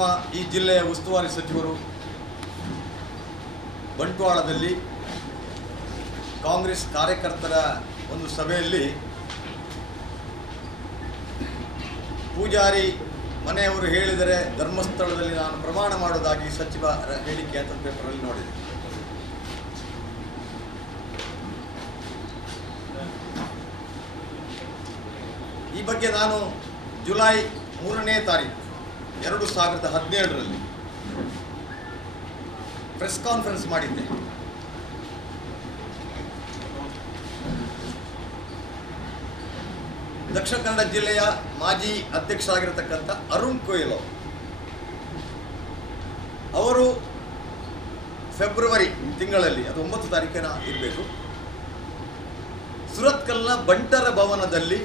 ನಮ್ಮ ಈ ಜಿಲ್ಲೆಯ ಉಸ್ತುವಾರಿ ಸಚಿವರು ಬಂಟ್ವಾಳದಲ್ಲಿ ಕಾಂಗ್ರೆಸ್ ಕಾರ್ಯಕರ್ತರ ಒಂದು ಸಭೆಯಲ್ಲಿ ಪೂಜಾರಿ ಮನೆಯವರು ಹೇಳಿದರೆ ಧರ್ಮಸ್ಥಳದಲ್ಲಿ ನಾನು ಪ್ರಮಾಣ ಮಾಡೋದಾಗಿ ಸಚಿವ ಹೇಳಿಕೆ ಅಂತ ಪೇಪರಲ್ಲಿ ನೋಡಿದೆ. ಈ ಬಗ್ಗೆ ನಾನು ಜುಲೈ 3ನೇ ತಾರೀಕು 2017ರಲ್ಲಿ ಪ್ರೆಸ್ ಕಾನ್ಫರೆನ್ಸ್ ಮಾಡಿದ್ದೆ. ದಕ್ಷಿಣ ಕನ್ನಡ ಜಿಲ್ಲೆಯ ಮಾಜಿ ಅಧ್ಯಕ್ಷರಾಗಿರತಕ್ಕಂಥ ಅರುಣ್ ಕೊಯ್ಲ್ ಅವರು ಫೆಬ್ರವರಿ ತಿಂಗಳಲ್ಲಿ, ಅದು 9 ತಾರೀಕಿನ ಇರಬೇಕು, ಸುರತ್ಕಲ್ನ ಬಂಟರ ಭವನದಲ್ಲಿ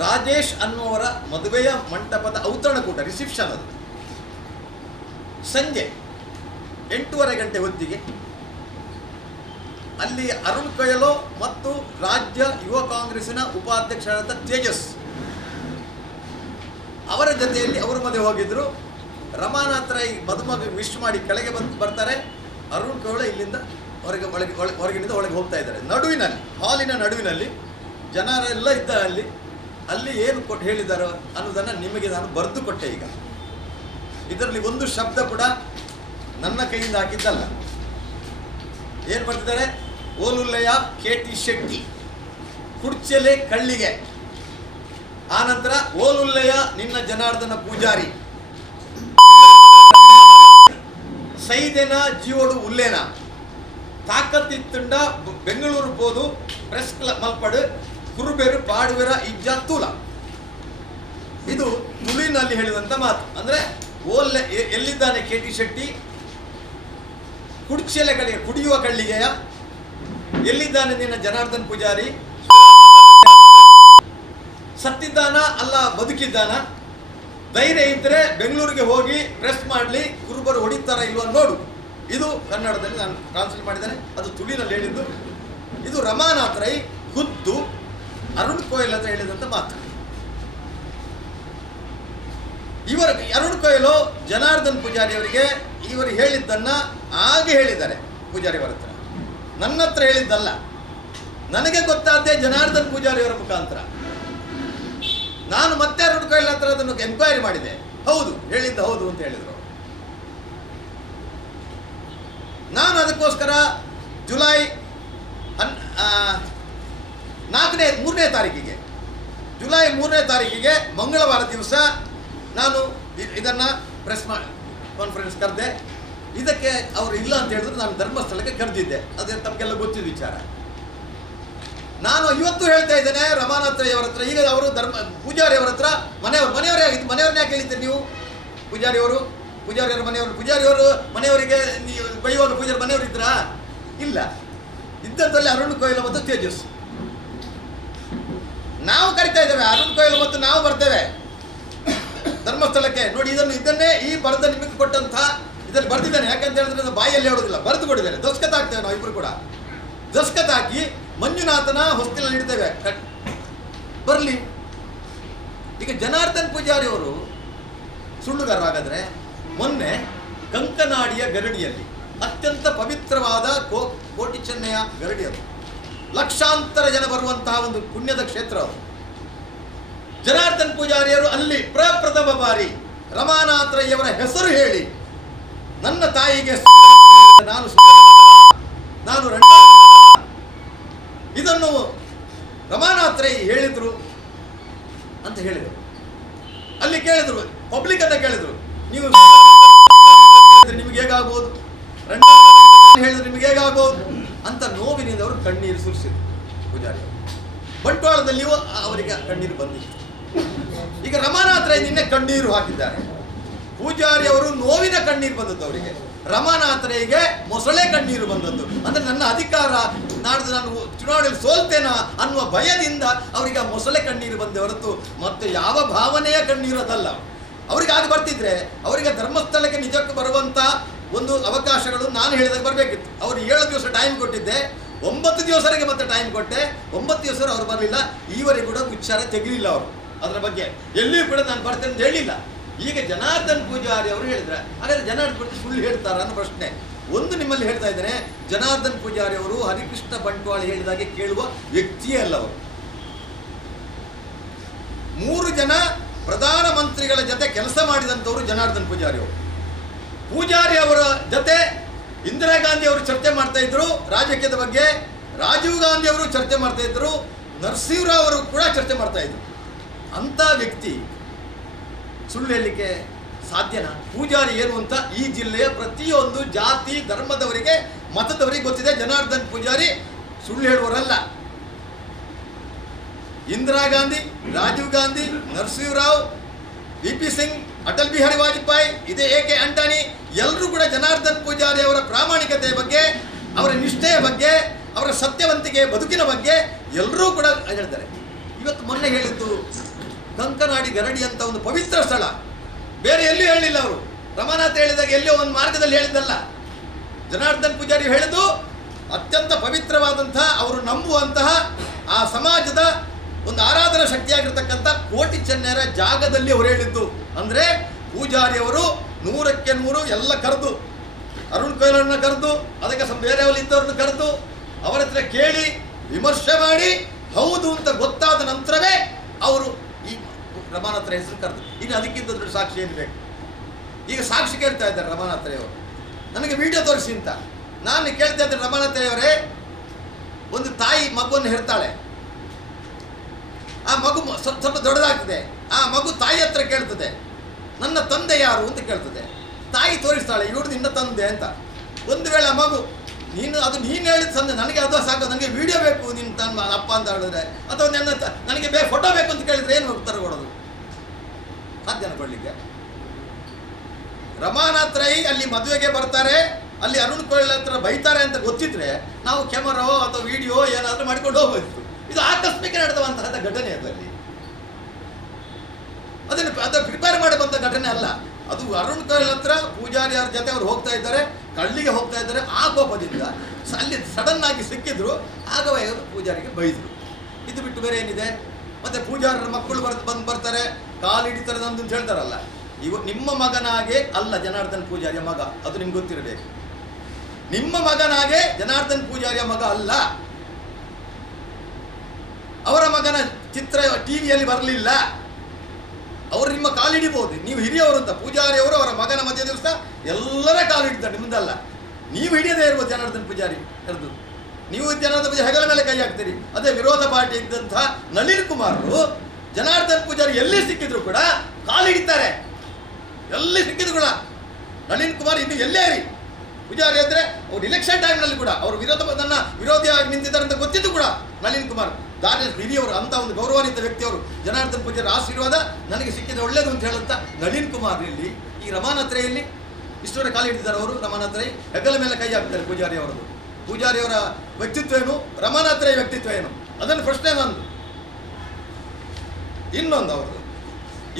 ರಾಜೇಶ್ ಅನ್ನುವರ ಮದುವೆಯ ಮಂಟಪದ ಔತಣಕೂಟ, ರಿಸೆಪ್ಷನ್, ಅದು ಸಂಜೆ 8:30 ಗಂಟೆ ಹೊತ್ತಿಗೆ ಅಲ್ಲಿ ಅರುಣ್ ಕೊಯ್ಲ್ ಮತ್ತು ರಾಜ್ಯ ಯುವ ಕಾಂಗ್ರೆಸ್ಸಿನ ಉಪಾಧ್ಯಕ್ಷರಾದ ತೇಜಸ್ ಅವರ ಜೊತೆಯಲ್ಲಿ ಅವರು ಮದುವೆ ಹೋಗಿದ್ರು. ರಮಾನಾಥ್ ರೈ ಮದುಮಗ ವಿಶ್ ಮಾಡಿ ಕೆಳಗೆ ಬರ್ತಾರೆ. ಅರುಣ್ ಕೊಯ್ಲ್ ಇಲ್ಲಿಂದ ಹೊರಗಿನಿಂದ ಒಳಗೆ ಹೋಗ್ತಾ ಇದ್ದಾರೆ. ನಡುವಿನಲ್ಲಿ, ಹಾಲಿನ ನಡುವಿನಲ್ಲಿ ಜನರೆಲ್ಲ ಇದ್ದ ಅಲ್ಲಿ ಏನು ಕೊಟ್ಟು ಹೇಳಿದ್ದಾರೆ ಅನ್ನೋದನ್ನು ನಿಮಗೆ ನಾನು ಬರೆದು ಕೊಟ್ಟೆ. ಈಗ ಇದರಲ್ಲಿ ಒಂದು ಶಬ್ದ ಕೂಡ ನನ್ನ ಕೈಯಿಂದ ಹಾಕಿದ್ದಲ್ಲ. ಏನು ಬರ್ತಿದ್ದಾರೆ? ಓಲುಲ್ಲಯ್ಯ KT ಶೆಟ್ಟಿ, ಕುಡ್ಚೆಲೆ ಕಳ್ಳಿಗೆ, ಆನಂತರ ಓಲುಲ್ಲಯ್ಯ ನಿನ್ನ ಜನಾರ್ದನ ಪೂಜಾರಿ, ಸೈದೆನ ಜೀವಡು ಉಲ್ಲೇನ, ತಾಕತ್ತಿತ್ತುಂಡ ಬೆಂಗಳೂರು ಬೋದು ಪ್ರೆಸ್ ಕ್ಲಬ್ ಮಲ್ಪಡು ಕುರುಬೇರು ಪಾಡುವೆರ ಇಜ್ಜ ತೂಲ. ಇದು ತುಳಿನಲ್ಲಿ ಹೇಳಿದಂಥ ಮಾತು. ಅಂದರೆ ಎಲ್ಲಿದ್ದಾನೆ KT ಶೆಟ್ಟಿ, ಕುಡ್ಚೆಲೆ ಕಳ್ಳಿಗೆ, ಕುಡಿಯುವ ಕಳ್ಳಿಗೆಯ, ಎಲ್ಲಿದ್ದಾನೆ ನಿನ್ನ ಜನಾರ್ದನ್ ಪೂಜಾರಿ, ಸತ್ತಿದ್ದಾನ ಅಲ್ಲ ಬದುಕಿದ್ದಾನ, ಧೈರ್ಯ ಇದ್ದರೆ ಬೆಂಗಳೂರಿಗೆ ಹೋಗಿ ಪ್ರೆಸ್ ಮಾಡಲಿ, ಕುರುಬರು ಹೊಡಿತಾರ ಇಲ್ವ ನೋಡು. ಇದು ಕನ್ನಡದಲ್ಲಿ ನಾನು ಟ್ರಾನ್ಸ್ಲೇಟ್ ಮಾಡಿದ್ದೇನೆ, ಅದು ತುಳಿನಲ್ಲಿ ಹೇಳಿದ್ದು. ಇದು ರಮಾನಾಥ್ ರೈ ಖುದ್ದು ಅರುಣ್ ಕೊಯ್ಲ್ ಅಂತ ಹೇಳಿದಂಥ ಮಾತು. ಅರುಣ್ ಕೊಯ್ಲ್ ಜನಾರ್ದನ್ ಪೂಜಾರಿ ಅವರಿಗೆ ಇವರು ಹೇಳಿದ್ದನ್ನು ಹಾಗೆ ಹೇಳಿದ್ದಾರೆ. ಪೂಜಾರಿ ಅವರ ಹತ್ರ, ನನ್ನ ಹತ್ರ ಹೇಳಿದ್ದಲ್ಲ, ನನಗೆ ಗೊತ್ತಾದ್ದೇ ಜನಾರ್ದನ್ ಪೂಜಾರಿ ಅವರ ಮುಖಾಂತರ. ನಾನು ಮತ್ತೆ ಅರುಣ್ ಕೊಯ್ಲ್ ಹತ್ರ ಅದನ್ನು ಎಂಕ್ವೈರಿ ಮಾಡಿದೆ. ಹೌದು ಹೇಳಿದ್ದ, ಹೌದು ಅಂತ ಹೇಳಿದರು. ನಾನು ಅದಕ್ಕೋಸ್ಕರ ಜುಲೈ 3ನೇ ತಾರೀಕಿಗೆ, ಜುಲೈ 3ನೇ ತಾರೀಕಿಗೆ ಮಂಗಳವಾರ ದಿವಸ ನಾನು ಇದನ್ನು ಪ್ರೆಸ್ ಕಾನ್ಫರೆನ್ಸ್ ಕರೆದೆ. ಇದಕ್ಕೆ ಅವರು ಇಲ್ಲ ಅಂತ ಹೇಳಿದ್ರು ನಾನು ಧರ್ಮಸ್ಥಳಕ್ಕೆ ಕರೆದಿದ್ದೆ. ಅದೇ ತಮಗೆಲ್ಲ ಗೊತ್ತಿದ್ದ ವಿಚಾರ. ನಾನು ಇವತ್ತು ಹೇಳ್ತಾ ಇದ್ದೇನೆ ರಮಾನಾಥ್ ರೈ ಅವರ ಹತ್ರ, ಈಗ ಅವರು ಪೂಜಾರಿ ಅವರ ಹತ್ರ, ಮನೆಯವ್ರನ್ನ ಯಾಕೆ ಹೇಳಿದ್ದೀರಿ ನೀವು? ಪೂಜಾರಿಯವರು ಮನೆಯವರಿಗೆ ಬೈಯುವಾಗ ಪೂಜಾರಿ ಮನೆಯವರು ಇದ್ರಾ? ಇಲ್ಲ. ಇದ್ದದ್ದಲ್ಲಿ ಅರುಣ್ ಕೊಯ್ಲ್ ಮತ್ತು ತೇಜಸ್. ನಾವು ಕರಿತಾ ಇದ್ದೇವೆ, ಅರುಣ್ ಕೊಯ್ಲ್ ಮತ್ತು ನಾವು ಬರ್ತೇವೆ ಧರ್ಮಸ್ಥಳಕ್ಕೆ. ನೋಡಿ, ಇದನ್ನೇ ಈ ಬರೆದ ನಿಮಗೆ ಕೊಟ್ಟಂಥ ಇದರಲ್ಲಿ ಬರೆದಿದ್ದಾನೆ. ಯಾಕಂತ ಹೇಳಿದ್ರೆ ನಾನು ಬಾಯಲ್ಲಿ ಹೇಳೋದಿಲ್ಲ, ಬರೆದು ಕೊಟ್ಟಿದ್ದೇನೆ. ದಸ್ಕತ್ ಹಾಕ್ತೇವೆ ನಾವು ಇಬ್ಬರು ಕೂಡ. ದಸ್ಕತ್ ಹಾಕಿ ಮಂಜುನಾಥನ ಹೊಸ್ತಿಲಲ್ಲಿ ಇಡ್ತೇವೆ. ಬರಲಿ. ಈಗ ಜನಾರ್ದನ್ ಪೂಜಾರಿ ಅವರು ಸುಳ್ಳುಗಾರರಾಗಾದ್ರೆ, ಮೊನ್ನೆ ಕಂಕನಾಡಿಯ ಗರಡಿಯಲ್ಲಿ ಅತ್ಯಂತ ಪವಿತ್ರವಾದ ಕೋಟಿ ಚೆನ್ನಯ ಗರಡಿ, ಅದು ಲಕ್ಷಾಂತರ ಜನ ಬರುವಂತಹ ಒಂದು ಪುಣ್ಯದ ಕ್ಷೇತ್ರ. ಅದು ಜನಾರ್ದನ್ ಪೂಜಾರಿಯವರು ಅಲ್ಲಿ ಪ್ರಪ್ರಥಮ ಬಾರಿ ರಮಾನಾಥ್ ರೈ ಅವರ ಹೆಸರು ಹೇಳಿ, ನನ್ನ ತಾಯಿಗೆ ನಾನು ಇದನ್ನು ರಮಾನಾಥ್ ರೈ ಹೇಳಿದ್ರು ಅಂತ ಹೇಳಿದರು. ಅಲ್ಲಿ ಕೇಳಿದ್ರು, ಪಬ್ಲಿಕ್ ಅಂತ ಕೇಳಿದ್ರು, ನೀವು ನಿಮಗೆ ಹೇಗಾಗ್ಬೋದು, ಹೇಳಿದ್ರೆ ನಿಮಗೆ ಹೇಗಾಗ್ಬೋದು ಅಂತ ನೋವಿನಿಂದ ಅವರು ಕಣ್ಣೀರು ಸುರಿಸಿದ್ರು ಪೂಜಾರಿ ಅವರು. ಬಂಟ್ವಾಳದಲ್ಲಿಯೂ ಅವರಿಗೆ ಕಣ್ಣೀರು ಬಂದಿತ್ತು. ಈಗ ರಮಾನಾಥ್ ರೈ ನಿನ್ನೆ ಕಣ್ಣೀರು ಹಾಕಿದ್ದಾರೆ. ಪೂಜಾರಿ ಅವರು ನೋವಿನ ಕಣ್ಣೀರು ಬಂದದ್ದು ಅವರಿಗೆ, ರಮಾನಾಥ್ ರೈಗೆ ಮೊಸಳೆ ಕಣ್ಣೀರು ಬಂದದ್ದು. ಅಂದರೆ ನನ್ನ ಅಧಿಕಾರ ನಾಡ್ದು ನಾನು ಚುನಾವಣೆಯಲ್ಲಿ ಸೋಲ್ತೇನಾ ಅನ್ನುವ ಭಯದಿಂದ ಅವರಿಗೆ ಮೊಸಳೆ ಕಣ್ಣೀರು ಬಂದೆ ಹೊರತು ಮತ್ತೆ ಯಾವ ಭಾವನೆಯ ಕಣ್ಣೀರು ಅದಲ್ಲ. ಅವರಿಗೆ ಆಗ ಬರ್ತಿದ್ರೆ ಅವರಿಗೆ ಧರ್ಮಸ್ಥಳಕ್ಕೆ ನಿಜಕ್ಕೂ ಬರುವಂಥ ಒಂದು ಅವಕಾಶಗಳು ನಾನು ಹೇಳಿದಾಗ ಬರಬೇಕಿತ್ತು. ಅವರು 7 ದಿವಸ ಟೈಮ್ ಕೊಟ್ಟಿದ್ದೆ, 9 ದಿವಸರಿಗೆ ಮತ್ತೆ ಟೈಮ್ ಕೊಟ್ಟೆ. 9 ದಿವಸ ಅವರು ಬರಲಿಲ್ಲ. ಈವರೆಗೂ ಕೂಡ ಉಚ್ಚಾರ ತೆಗಲಿಲ್ಲ ಅವರು. ಅದರ ಬಗ್ಗೆ ಎಲ್ಲಿಯೂ ಕೂಡ ನಾನು ಬರ್ತೇನೆ ಅಂತ ಹೇಳಿಲ್ಲ. ಈಗ ಜನಾರ್ದನ್ ಪೂಜಾರಿ ಅವರು ಹೇಳಿದ್ರೆ ಹಾಗಾದ್ರೆ ಜನಾರ್ದನ್ ಪೂಜಾರಿ ಸುಳ್ಳು ಹೇಳ್ತಾರ ಅನ್ನೋ ಪ್ರಶ್ನೆ ಒಂದು ನಿಮ್ಮಲ್ಲಿ ಹೇಳ್ತಾ ಇದ್ದೇನೆ. ಜನಾರ್ದನ್ ಪೂಜಾರಿ ಅವರು ಹರಿಕೃಷ್ಣ ಬಂಟ್ವಾಳ ಹೇಳಿದಾಗೆ ಕೇಳುವ ವ್ಯಕ್ತಿಯೇ ಅಲ್ಲ ಅವರು. 3 ಜನ ಪ್ರಧಾನಮಂತ್ರಿಗಳ ಜೊತೆ ಕೆಲಸ ಮಾಡಿದಂಥವರು ಜನಾರ್ದನ್ ಪೂಜಾರಿ ಅವರು. ಪೂಜಾರಿ ಅವರ ಜೊತೆ ಇಂದಿರಾ ಗಾಂಧಿ ಅವರು ಚರ್ಚೆ ಮಾಡ್ತಾ ಇದ್ರು ರಾಜಕೀಯದ ಬಗ್ಗೆ, ರಾಜೀವ್ ಗಾಂಧಿ ಅವರು ಚರ್ಚೆ ಮಾಡ್ತಾ ಇದ್ರು, ನರಸಿಂಹರಾವ್ ಅವರು ಕೂಡ ಚರ್ಚೆ ಮಾಡ್ತಾ ಇದ್ರು. ಅಂಥ ವ್ಯಕ್ತಿ ಸುಳ್ಳು ಹೇಳಲಿಕ್ಕೆ ಸಾಧ್ಯನಾ? ಪೂಜಾರಿ ಏನು ಅಂತ ಈ ಜಿಲ್ಲೆಯ ಪ್ರತಿಯೊಂದು ಜಾತಿ ಧರ್ಮದವರಿಗೆ ಮತದವರಿಗೆ ಗೊತ್ತಿದೆ. ಜನಾರ್ದನ್ ಪೂಜಾರಿ ಸುಳ್ಳು ಹೇಳುವವರಲ್ಲ. ಇಂದಿರಾ ಗಾಂಧಿ, ರಾಜೀವ್ ಗಾಂಧಿ, ನರಸಿಂಹರಾವ್, VP ಸಿಂಗ್, ಅಟಲ್ ಬಿಹಾರಿ ವಾಜಪೇಯಿ, ಇದೇ AK ಆಂಟನಿ ಎಲ್ಲರೂ ಕೂಡ ಜನಾರ್ದನ್ ಪೂಜಾರಿ ಅವರ ಪ್ರಾಮಾಣಿಕತೆಯ ಬಗ್ಗೆ, ಅವರ ನಿಷ್ಠೆಯ ಬಗ್ಗೆ, ಅವರ ಸತ್ಯವಂತಿಕೆ ಬದುಕಿನ ಬಗ್ಗೆ ಎಲ್ಲರೂ ಕೂಡ ಹೇಳ್ತಾರೆ. ಇವತ್ತು ಮೊನ್ನೆ ಹೇಳಿದ್ದು ಕಂಕನಾಡಿ ಗರಡಿ ಅಂತ ಒಂದು ಪವಿತ್ರ ಸ್ಥಳ, ಬೇರೆ ಎಲ್ಲೂ ಹೇಳಿಲ್ಲ ಅವರು. ರಮಾನಾಥ್ ಹೇಳಿದಾಗ ಎಲ್ಲೋ ಒಂದು ಮಾರ್ಗದಲ್ಲಿ ಹೇಳಿದ್ದಲ್ಲ. ಜನಾರ್ದನ್ ಪೂಜಾರಿ ಹೇಳಿದ್ದು ಅತ್ಯಂತ ಪವಿತ್ರವಾದಂತಹ, ಅವರು ನಂಬುವಂತಹ ಆ ಸಮಾಜದ ಒಂದು ಆರಾಧನಾ ಶಕ್ತಿಯಾಗಿರ್ತಕ್ಕಂಥ ಕೋಟಿ ಚೆನ್ನೈರ ಜಾಗದಲ್ಲಿ ಅವರು ಹೇಳಿದ್ದು. ಅಂದರೆ ಪೂಜಾರಿ ಅವರು 100ಕ್ಕೆ 100 ಎಲ್ಲ ಕರೆದು, ಅರುಣ್ ಕೊಯ್ಲನ್ನ ಕರೆದು, ಅದಕ್ಕೆ ಬೇರೆಯವರು ಇದ್ದವ್ರನ್ನ ಕರೆದು ಅವರ ಹತ್ರ ಕೇಳಿ ವಿಮರ್ಶೆ ಮಾಡಿ ಹೌದು ಅಂತ ಗೊತ್ತಾದ ನಂತರವೇ ಅವರು ಈ ರಮಾನಾಥ್ ಹೆಸರು ಕರೆದು. ಇನ್ನು ಅದಕ್ಕಿಂತ ದೊಡ್ಡ ಸಾಕ್ಷಿ ಏನು ಬೇಕು? ಈಗ ಸಾಕ್ಷಿ ಕೇಳ್ತಾ ಇದ್ದಾರೆ ರಮಾನಾಥ್ ಅವರು, ನನಗೆ ವಿಡಿಯೋ ತೋರಿಸಿ ಅಂತ. ನಾನು ಕೇಳ್ತಾ ಇದ್ದೆ, ರಮಾನಾಥ್ ಅವರೇ, ಒಂದು ತಾಯಿ ಮಗುವನ್ನು ಹೆರ್ತಾಳೆ, ಆ ಮಗು ಸ್ವಲ್ಪ ದೊಡ್ಡದಾಗ್ತದೆ, ಆ ಮಗು ತಾಯಿ ಹತ್ರ ಕೇಳ್ತದೆ ನನ್ನ ತಂದೆ ಯಾರು ಅಂತ ಕೇಳ್ತದೆ. ತಾಯಿ ತೋರಿಸ್ತಾಳೆ ಇವ್ರದ್ದು ನಿನ್ನ ತಂದೆ ಅಂತ. ಒಂದು ವೇಳೆ ಆ ಮಗು ನೀನು ಹೇಳಿದ ತಂದೆ, ನನಗೆ ಅದು ಸಾಕು, ನನಗೆ ವಿಡಿಯೋ ಬೇಕು ನಿನ್ನ ತನ್ನ ಅಪ್ಪ ಅಂತ ಹೇಳಿದ್ರೆ, ಅಥವಾ ನನಗೆ ಫೋಟೋ ಬೇಕು ಅಂತ ಕೇಳಿದ್ರೆ ಏನು ಉತ್ತರ ಕೊಡೋದು? ಸಾಧ್ಯನ ಕೊಡಲಿಕ್ಕೆ? ರಮಾನಾಥ್ ರೈ ಅಲ್ಲಿ ಮದುವೆಗೆ ಬರ್ತಾರೆ, ಅಲ್ಲಿ ಅರುಣ್ ಕೊಯ್ಲ್ ಹತ್ರ ಬೈತಾರೆ ಅಂತ ಗೊತ್ತಿದ್ರೆ ನಾವು ಕ್ಯಾಮರಾ ಅಥವಾ ವಿಡಿಯೋ ಏನಾದರೂ ಮಾಡಿಕೊಂಡು ಹೋಗ್ಬೇಕು. ಇದು ಆಕಸ್ಮಿಕ ನಡೆದಂತಹ ಘಟನೆ. ಅದನ್ನು ಪ್ರಿಪೇರ್ ಮಾಡಿ ಬಂದ ಘಟನೆ ಅಲ್ಲ. ಅದು ಅರುಣ್ ಕೊಯ್ಲ್ ಹತ್ರ ಪೂಜಾರಿ ಅವ್ರ ಜೊತೆ ಅವ್ರು ಹೋಗ್ತಾ ಇದ್ದಾರೆ, ಕಳ್ಳಿಗೆ ಹೋಗ್ತಾ ಇದ್ದಾರೆ. ಆ ಕೋಪದಿಂದ ಅಲ್ಲಿ ಸಡನ್ ಆಗಿ ಸಿಕ್ಕಿದ್ರು, ಆಗವೇ ಅವರು ಪೂಜಾರಿಗೆ ಬೈದರು. ಇದು ಬಿಟ್ಟು ಬೇರೆ ಏನಿದೆ? ಮತ್ತೆ ಪೂಜಾರರ ಮಕ್ಕಳು ಬರ್ತಾರೆ, ಕಾಲಿಡಿತಾರೆ ಅಂತ ಹೇಳ್ತಾರಲ್ಲ. ನಿಮ್ಮ ಮಗನಾಗೆ ಅಲ್ಲ ಜನಾರ್ದನ್ ಪೂಜಾರಿಯ ಮಗ, ಅದು ನಿಮ್ಗೆ ಗೊತ್ತಿರಬೇಕು. ನಿಮ್ಮ ಮಗನಾಗೆ ಜನಾರ್ದನ್ ಪೂಜಾರಿಯ ಮಗ ಅಲ್ಲ. ಅವರ ಮಗನ ಚಿತ್ರ ಟಿವಿಯಲ್ಲಿ ಬರಲಿಲ್ಲ. ಅವರು ನಿಮ್ಮ ಕಾಲಿಡಿಬಹುದು, ನೀವು ಹಿರಿಯವರು ಅಂತ. ಪೂಜಾರಿ ಅವರು ಅವರ ಮಗನ ಮಧ್ಯ ದಿವಸ ಎಲ್ಲರ ಕಾಲಿಡ್ತಾರೆ, ನಿಮ್ಮದಲ್ಲ. ನೀವು ಹಿಡಿಯದೇ ಇರ್ಬೋದು ಜನಾರ್ದನ್ ಪೂಜಾರಿ ಕರೆದು. ನೀವು ಜನಾರ್ದನ್ ಪೂಜಾರಿ ಹೆಗಲ ಮೇಲೆ ಕೈ ಹಾಕ್ತೀರಿ. ಅದೇ ವಿರೋಧ ಪಾರ್ಟಿ ಇದ್ದಂತಹ ನಳಿನ್ ಕುಮಾರ್ ಜನಾರ್ದನ್ ಪೂಜಾರಿ ಎಲ್ಲಿ ಸಿಕ್ಕಿದ್ರು ಕೂಡ ಕಾಲಿಡಿತಾರೆ. ಎಲ್ಲಿ ಸಿಕ್ಕಿದ್ರು ಕೂಡ ನಳಿನ್ ಕುಮಾರ್ ಇನ್ನು ಎಲ್ಲೇ ಇರಿ, ಪೂಜಾರಿ ಅಂದರೆ ಅವ್ರು ಇಲೆಕ್ಷನ್ ಟೈಮ್ನಲ್ಲಿ ಕೂಡ ಅವರು ನನ್ನ ವಿರೋಧಿಯಾಗಿ ನಿಂತಿದ್ದಾರೆ ಅಂತ ಗೊತ್ತಿದ್ದು ಕೂಡ ನಳಿನ್ ಕುಮಾರ್ ದಾರಿ ಹಿರಿಯವರು ಅಂತ ಒಂದು ಗೌರವಾನ್ವಿತ ವ್ಯಕ್ತಿಯವರು. ಜನಾರ್ದನ್ ಪೂಜಾರಿ ಆಶೀರ್ವಾದ ನನಗೆ ಸಿಕ್ಕಿದ್ರೆ ಒಳ್ಳೇದು ಅಂತ ಹೇಳುತ್ತಾ ನಳಿನ್ ಕುಮಾರ್ ಇಲ್ಲಿ ಈ ರಮಾನಾಥ್ ರೈಯಲ್ಲಿ ಇಷ್ಟೊಂದು ಕಾಲು ಹಿಡಿದ್ದಾರೆ ಅವರು. ರಮಾನಾಥ್ ರೈ ಹೆಗಲ ಮೇಲೆ ಕೈ ಹಾಕ್ತಾರೆ ಪೂಜಾರಿ ಅವರದು. ಪೂಜಾರಿಯವರ ವ್ಯಕ್ತಿತ್ವ ಏನು, ರಮಾನಾಥ್ ರೈ ವ್ಯಕ್ತಿತ್ವ ಏನು, ಅದನ್ನು ಪ್ರಶ್ನೆ ನಂದು. ಇನ್ನೊಂದು ಅವ್ರದ್ದು,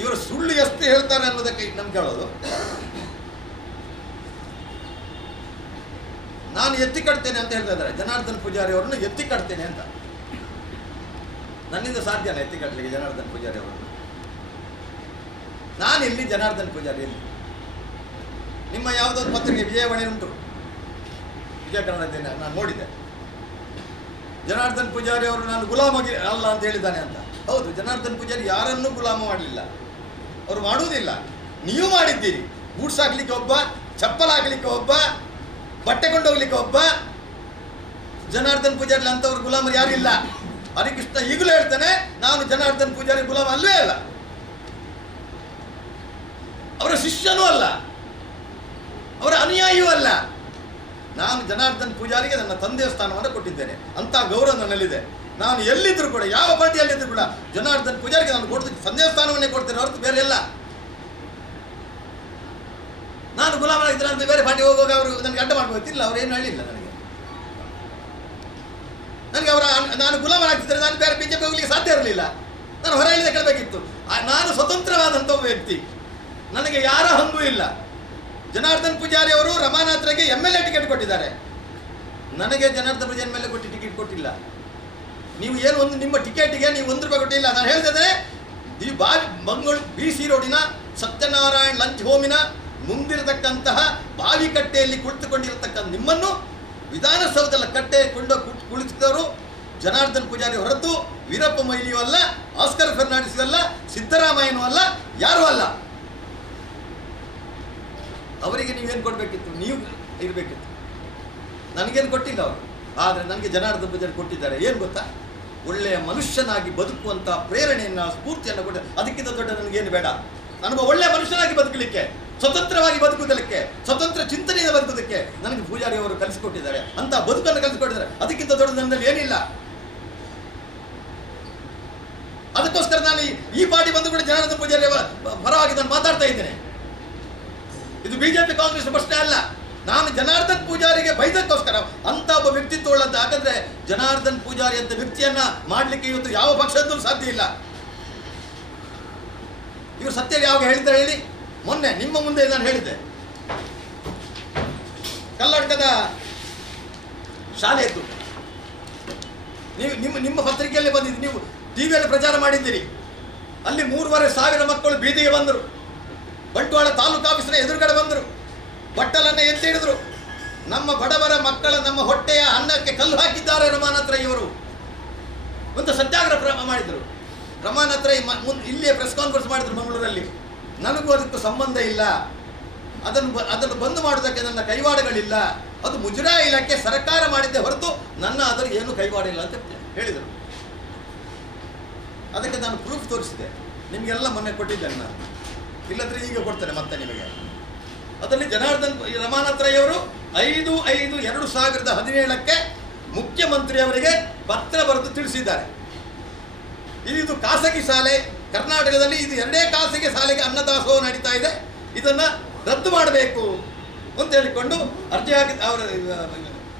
ಇವರು ಸುಳ್ಳು ಎಷ್ಟು ಹೇಳ್ತಾರೆ ಅನ್ನೋದಕ್ಕೆ ನಮ್ಗೆ ಹೇಳೋದು, ನಾನು ಎತ್ತಿ ಕಟ್ತೇನೆ ಅಂತ ಹೇಳ್ತಾ ಇದ್ದಾರೆ. ಜನಾರ್ದನ್ ಪೂಜಾರಿ ಅವರನ್ನು ಎತ್ತಿ ಕಟ್ತೇನೆ ಅಂತ. ನನ್ನಿಂದ ಸಾಧ್ಯನ ಎತ್ತಿ ಕಟ್ಟಲಿಕ್ಕೆ ಜನಾರ್ದನ್ ಪೂಜಾರಿ ಅವರನ್ನು? ನಾನಿಲ್ಲಿ ಜನಾರ್ದನ್ ಪೂಜಾರಿ ಎಲ್ಲಿ? ನಿಮ್ಮ ಯಾವುದೊಂದು ಪತ್ರಿಕೆ ವಿಜಯವಾಣಿ ಉಂಟು, ವಿಜಯ ಕನ್ನಡ, ನಾನು ನೋಡಿದೆ. ಜನಾರ್ದನ್ ಪೂಜಾರಿ ಅವರು ನಾನು ಗುಲಾಮಗಿ ಅಲ್ಲ ಅಂತ ಹೇಳಿದ್ದಾನೆ ಅಂತ. ಹೌದು, ಜನಾರ್ದನ್ ಪೂಜಾರಿ ಯಾರನ್ನೂ ಗುಲಾಮ ಮಾಡಲಿಲ್ಲ, ಅವರು ಮಾಡುವುದಿಲ್ಲ. ನೀವು ಮಾಡಿದ್ದೀರಿ. ಬೂಟ್ಸ್ ಹಾಕ್ಲಿಕ್ಕೆ ಒಬ್ಬ, ಚಪ್ಪಲ್ ಹಾಕ್ಲಿಕ್ಕೆ ಒಬ್ಬ, ಬಟ್ಟೆ ಕೊಂಡೋಗ್ಲಿಕ್ಕೆ ಒಬ್ಬ. ಜನಾರ್ದನ್ ಪೂಜಾರಿ ಅಂತವ್ರು ಗುಲಾಮರು ಯಾರಿಲ್ಲ. ಹರಿಕೃಷ್ಣ ಈಗಲೂ ಹೇಳ್ತಾನೆ, ನಾನು ಜನಾರ್ದನ್ ಪೂಜಾರಿ ಗುಲಾಮ ಅಲ್ಲವೇ ಅಲ್ಲ, ಅವರ ಶಿಷ್ಯನೂ ಅಲ್ಲ, ಅವರ ಅನುಯಾಯಿಯೂ ಅಲ್ಲ. ನಾನು ಜನಾರ್ದನ್ ಪೂಜಾರಿಗೆ ನನ್ನ ತಂದೆಯ ಸ್ಥಾನವನ್ನು ಕೊಟ್ಟಿದ್ದೇನೆ, ಅಂತ ಗೌರವ ನನ್ನಲ್ಲಿದೆ. ನಾನು ಎಲ್ಲಿದ್ದರೂ ಕೂಡ, ಯಾವ ಪಾರ್ಟಿಯಲ್ಲಿದ್ದರೂ ಕೂಡ ಜನಾರ್ದನ್ ಪೂಜಾರಿಗೆ ನಾನು ಕೊಡ್ತೀನಿ, ತಂದೆಯ ಸ್ಥಾನವನ್ನೇ ಕೊಡ್ತೇನೆ ಹೊರತು ಬೇರೆ ಎಲ್ಲ. ನಾನು ಗುಲಾಮನಾಗಿದ್ದರೆ ನಾನು ಬೇರೆ ಪಾರ್ಟಿ ಹೋಗುವಾಗ ಅವರು ನನಗೆ ಅಡ್ಡ ಮಾಡಬೇಕಿಲ್ಲ, ಅವ್ರು ಏನು ಹೇಳಿಲ್ಲ ನನಗೆ. ನಾನು ಗುಲಾಮನಾಗ್ತಿದ್ದರೆ ನಾನು ಬೇರೆ BJP ಹೋಗ್ಲಿಕ್ಕೆ ಸಾಧ್ಯ ಇರಲಿಲ್ಲ. ನಾನು ಹೊರಗಿಂದ ಕೇಳಬೇಕಿತ್ತು. ನಾನು ಸ್ವತಂತ್ರವಾದಂಥ ವ್ಯಕ್ತಿ, ನನಗೆ ಯಾರ ಹಂಗೂ ಇಲ್ಲ. ಜನಾರ್ದನ್ ಪೂಜಾರಿ ಅವರು ರಮಾನಾಥ್ರಿಗೆ MLA ಟಿಕೆಟ್ ಕೊಟ್ಟಿದ್ದಾರೆ, ನನಗೆ ಜನಾರ್ದನ್ ಪೂಜಾರಿ MLA ಕೊಟ್ಟು ಟಿಕೆಟ್ ಕೊಟ್ಟಿಲ್ಲ. ನೀವು ಏನು ಒಂದು ನಿಮ್ಮ ಟಿಕೆಟಿಗೆ ನೀವು ₹1 ಕೊಟ್ಟಿಲ್ಲ. ನಾನು ಹೇಳ್ತಿದ್ದೆ, ಮಂಗಳೂರು BC ರೋಡಿನ ಸತ್ಯನಾರಾಯಣ ಲಂಚ್ ಹೋಮಿನ ಮುಂದಿರತಕ್ಕಂತಹ ಬಾವಿ ಕಟ್ಟೆಯಲ್ಲಿ ಕುಳಿತುಕೊಂಡಿರತಕ್ಕಂಥ ನಿಮ್ಮನ್ನು ವಿಧಾನಸೌಧದ ಕಟ್ಟೆ ಕುಳಿತಿದ್ದವರು ಜನಾರ್ದನ್ ಪೂಜಾರಿ ಹೊರತು ವೀರಪ್ಪ ಮೊಯ್ಲಿಯೂ ಅಲ್ಲ, ಆಸ್ಕರ್ ಫೆರ್ನಾಂಡಿಸ್ ಅಲ್ಲ, ಸಿದ್ದರಾಮಯ್ಯನೂ ಅಲ್ಲ, ಯಾರೂ ಅಲ್ಲ. ಅವರಿಗೆ ನೀವೇನು ಕೊಡಬೇಕಿತ್ತು? ನೀವು ಇರಬೇಕಿತ್ತು. ನನಗೇನು ಕೊಟ್ಟಿಲ್ಲ ಅವರು, ಆದರೆ ನನಗೆ ಜನಾರ್ದನ್ ಪೂಜಾರಿ ಕೊಟ್ಟಿದ್ದಾರೆ. ಏನು ಗೊತ್ತಾ? ಒಳ್ಳೆಯ ಮನುಷ್ಯನಾಗಿ ಬದುಕುವಂಥ ಪ್ರೇರಣೆಯನ್ನು, ಸ್ಫೂರ್ತಿಯನ್ನು ಕೊಟ್ಟ. ಅದಕ್ಕಿಂತ ದೊಡ್ಡ ನನಗೇನು ಬೇಡ. ನನಗೆ ಒಳ್ಳೆಯ ಮನುಷ್ಯನಾಗಿ ಬದುಕಲಿಕ್ಕೆ, ಸ್ವತಂತ್ರವಾಗಿ ಬದುಕುವುದಕ್ಕೆ, ಸ್ವತಂತ್ರ ಚಿಂತನೆಯಿಂದ ಬದುಕುವುದಕ್ಕೆ ನನಗೆ ಪೂಜಾರಿ ಅವರು ಕಲಿಸಿಕೊಟ್ಟಿದ್ದಾರೆ. ಅಂತ ಬದುಕನ್ನು ಕಲಿಸಿಕೊಟ್ಟಿದ್ದಾರೆ. ಅದಕ್ಕಿಂತ ದೊಡ್ಡ ನನ್ನಲ್ಲಿ ಏನಿಲ್ಲ. ಅದಕ್ಕೋಸ್ಕರ ನಾನು ಈ ಪಾರ್ಟಿ ಬಂದು ಕೂಡ ಜನಾರ್ದನ್ ಪೂಜಾರಿ ಪರವಾಗಿ ನಾನು ಮಾತಾಡ್ತಾ ಇದ್ದೇನೆ. ಇದು ಬಿಜೆಪಿ ಕಾಂಗ್ರೆಸ್ ಪ್ರಶ್ನೆ ಅಲ್ಲ. ನಾನು ಜನಾರ್ದನ್ ಪೂಜಾರಿಗೆ ಬೈದಕ್ಕೋಸ್ಕರ ಅಂತ ಒಬ್ಬ ವ್ಯಕ್ತಿತ್ವ ಉಳ್ಳಂತ. ಹಾಗಾದ್ರೆ ಜನಾರ್ದನ್ ಪೂಜಾರಿ ಅಂತ ವ್ಯಕ್ತಿಯನ್ನ ಮಾಡಲಿಕ್ಕೆ ಇವತ್ತು ಯಾವ ಪಕ್ಷದಲ್ಲೂ ಸಾಧ್ಯ ಇಲ್ಲ. ಇವರು ಸತ್ಯ ಯಾವಾಗ ಹೇಳಿದ್ದಾರೆ ಹೇಳಿ? ಮೊನ್ನೆ ನಿಮ್ಮ ಮುಂದೆ ನಾನು ಹೇಳಿದ್ದೆ. ಕರ್ನಾಟಕದ ಶಾಲೆಯದ್ದು ನೀವು ನಿಮ್ಮ ಪತ್ರಿಕೆಯಲ್ಲಿ ಬಂದಿದ್ದು, ನೀವು ಟಿವಿಯಲ್ಲಿ ಪ್ರಚಾರ ಮಾಡಿದ್ದೀರಿ. ಅಲ್ಲಿ 3,500 ಮಕ್ಕಳು ಬೀದಿಗೆ ಬಂದರು. ಬಂಟ್ವಾಳ ತಾಲೂಕು ಆಫೀಸಿನ ಎದುರುಗಡೆ ಬಂದರು. ಬಟ್ಟಲನ್ನು ಎತ್ತಿ ಹಿಡಿದ್ರು. ನಮ್ಮ ಬಡವರ ಮಕ್ಕಳ, ನಮ್ಮ ಹೊಟ್ಟೆಯ ಅನ್ನಕ್ಕೆ ಕಲ್ಲು ಹಾಕಿದ್ದಾರೆ ರಮಾನಾಥ್ ರೈ ಇವರು ಒಂದು ಸತ್ಯಾಗ್ರಹ ಮಾಡಿದರು. ರಮಾನಾಥ್ ರೈ ಇಲ್ಲಿಯೇ ಪ್ರೆಸ್ ಕಾನ್ಫರೆನ್ಸ್ ಮಾಡಿದ್ರು ಮಂಗಳೂರಲ್ಲಿ. ನನಗೂ ಅದಕ್ಕೂ ಸಂಬಂಧ ಇಲ್ಲ. ಅದನ್ನು ಬಂದ್ ಮಾಡೋದಕ್ಕೆ ನನ್ನ ಕೈವಾಡಗಳಿಲ್ಲ. ಅದು ಮುಜರಾಯಿ ಇಲಾಖೆ ಸರ್ಕಾರ ಮಾಡಿದ್ದೆ ಹೊರತು ನನ್ನ ಅದರ ಏನು ಕೈವಾಡ ಇಲ್ಲ ಅಂತ ಹೇಳಿದರು. ಅದಕ್ಕೆ ನಾನು ಪ್ರೂಫ್ ತೋರಿಸಿದೆ. ನಿಮಗೆಲ್ಲ ಮೊನ್ನೆ ಕೊಟ್ಟಿದ್ದೇನೆ ನಾನು. ಇಲ್ಲದ್ರೆ ಈಗ ಕೊಡ್ತೇನೆ ಮತ್ತೆ ನಿಮಗೆ. ಅದರಲ್ಲಿ ಜನಾರ್ದನ್ ರಮಾನಾಥ್ ರೈ ಅವರು 5/5/2017 ಮುಖ್ಯಮಂತ್ರಿಯವರಿಗೆ ಪತ್ರ ಬರೆದು ತಿಳಿಸಿದ್ದಾರೆ. ಇದು ಖಾಸಗಿ ಶಾಲೆ, ಕರ್ನಾಟಕದಲ್ಲಿ ಇದು 2 ಖಾಸಗಿ ಶಾಲೆಗೆ ಅನ್ನದಾಸೋಹ ನಡೀತಾ ಇದೆ, ಇದನ್ನು ರದ್ದು ಮಾಡಬೇಕು ಅಂತ ಹೇಳಿಕೊಂಡು ಅರ್ಜಿ ಹಾಕಿ ಅವರು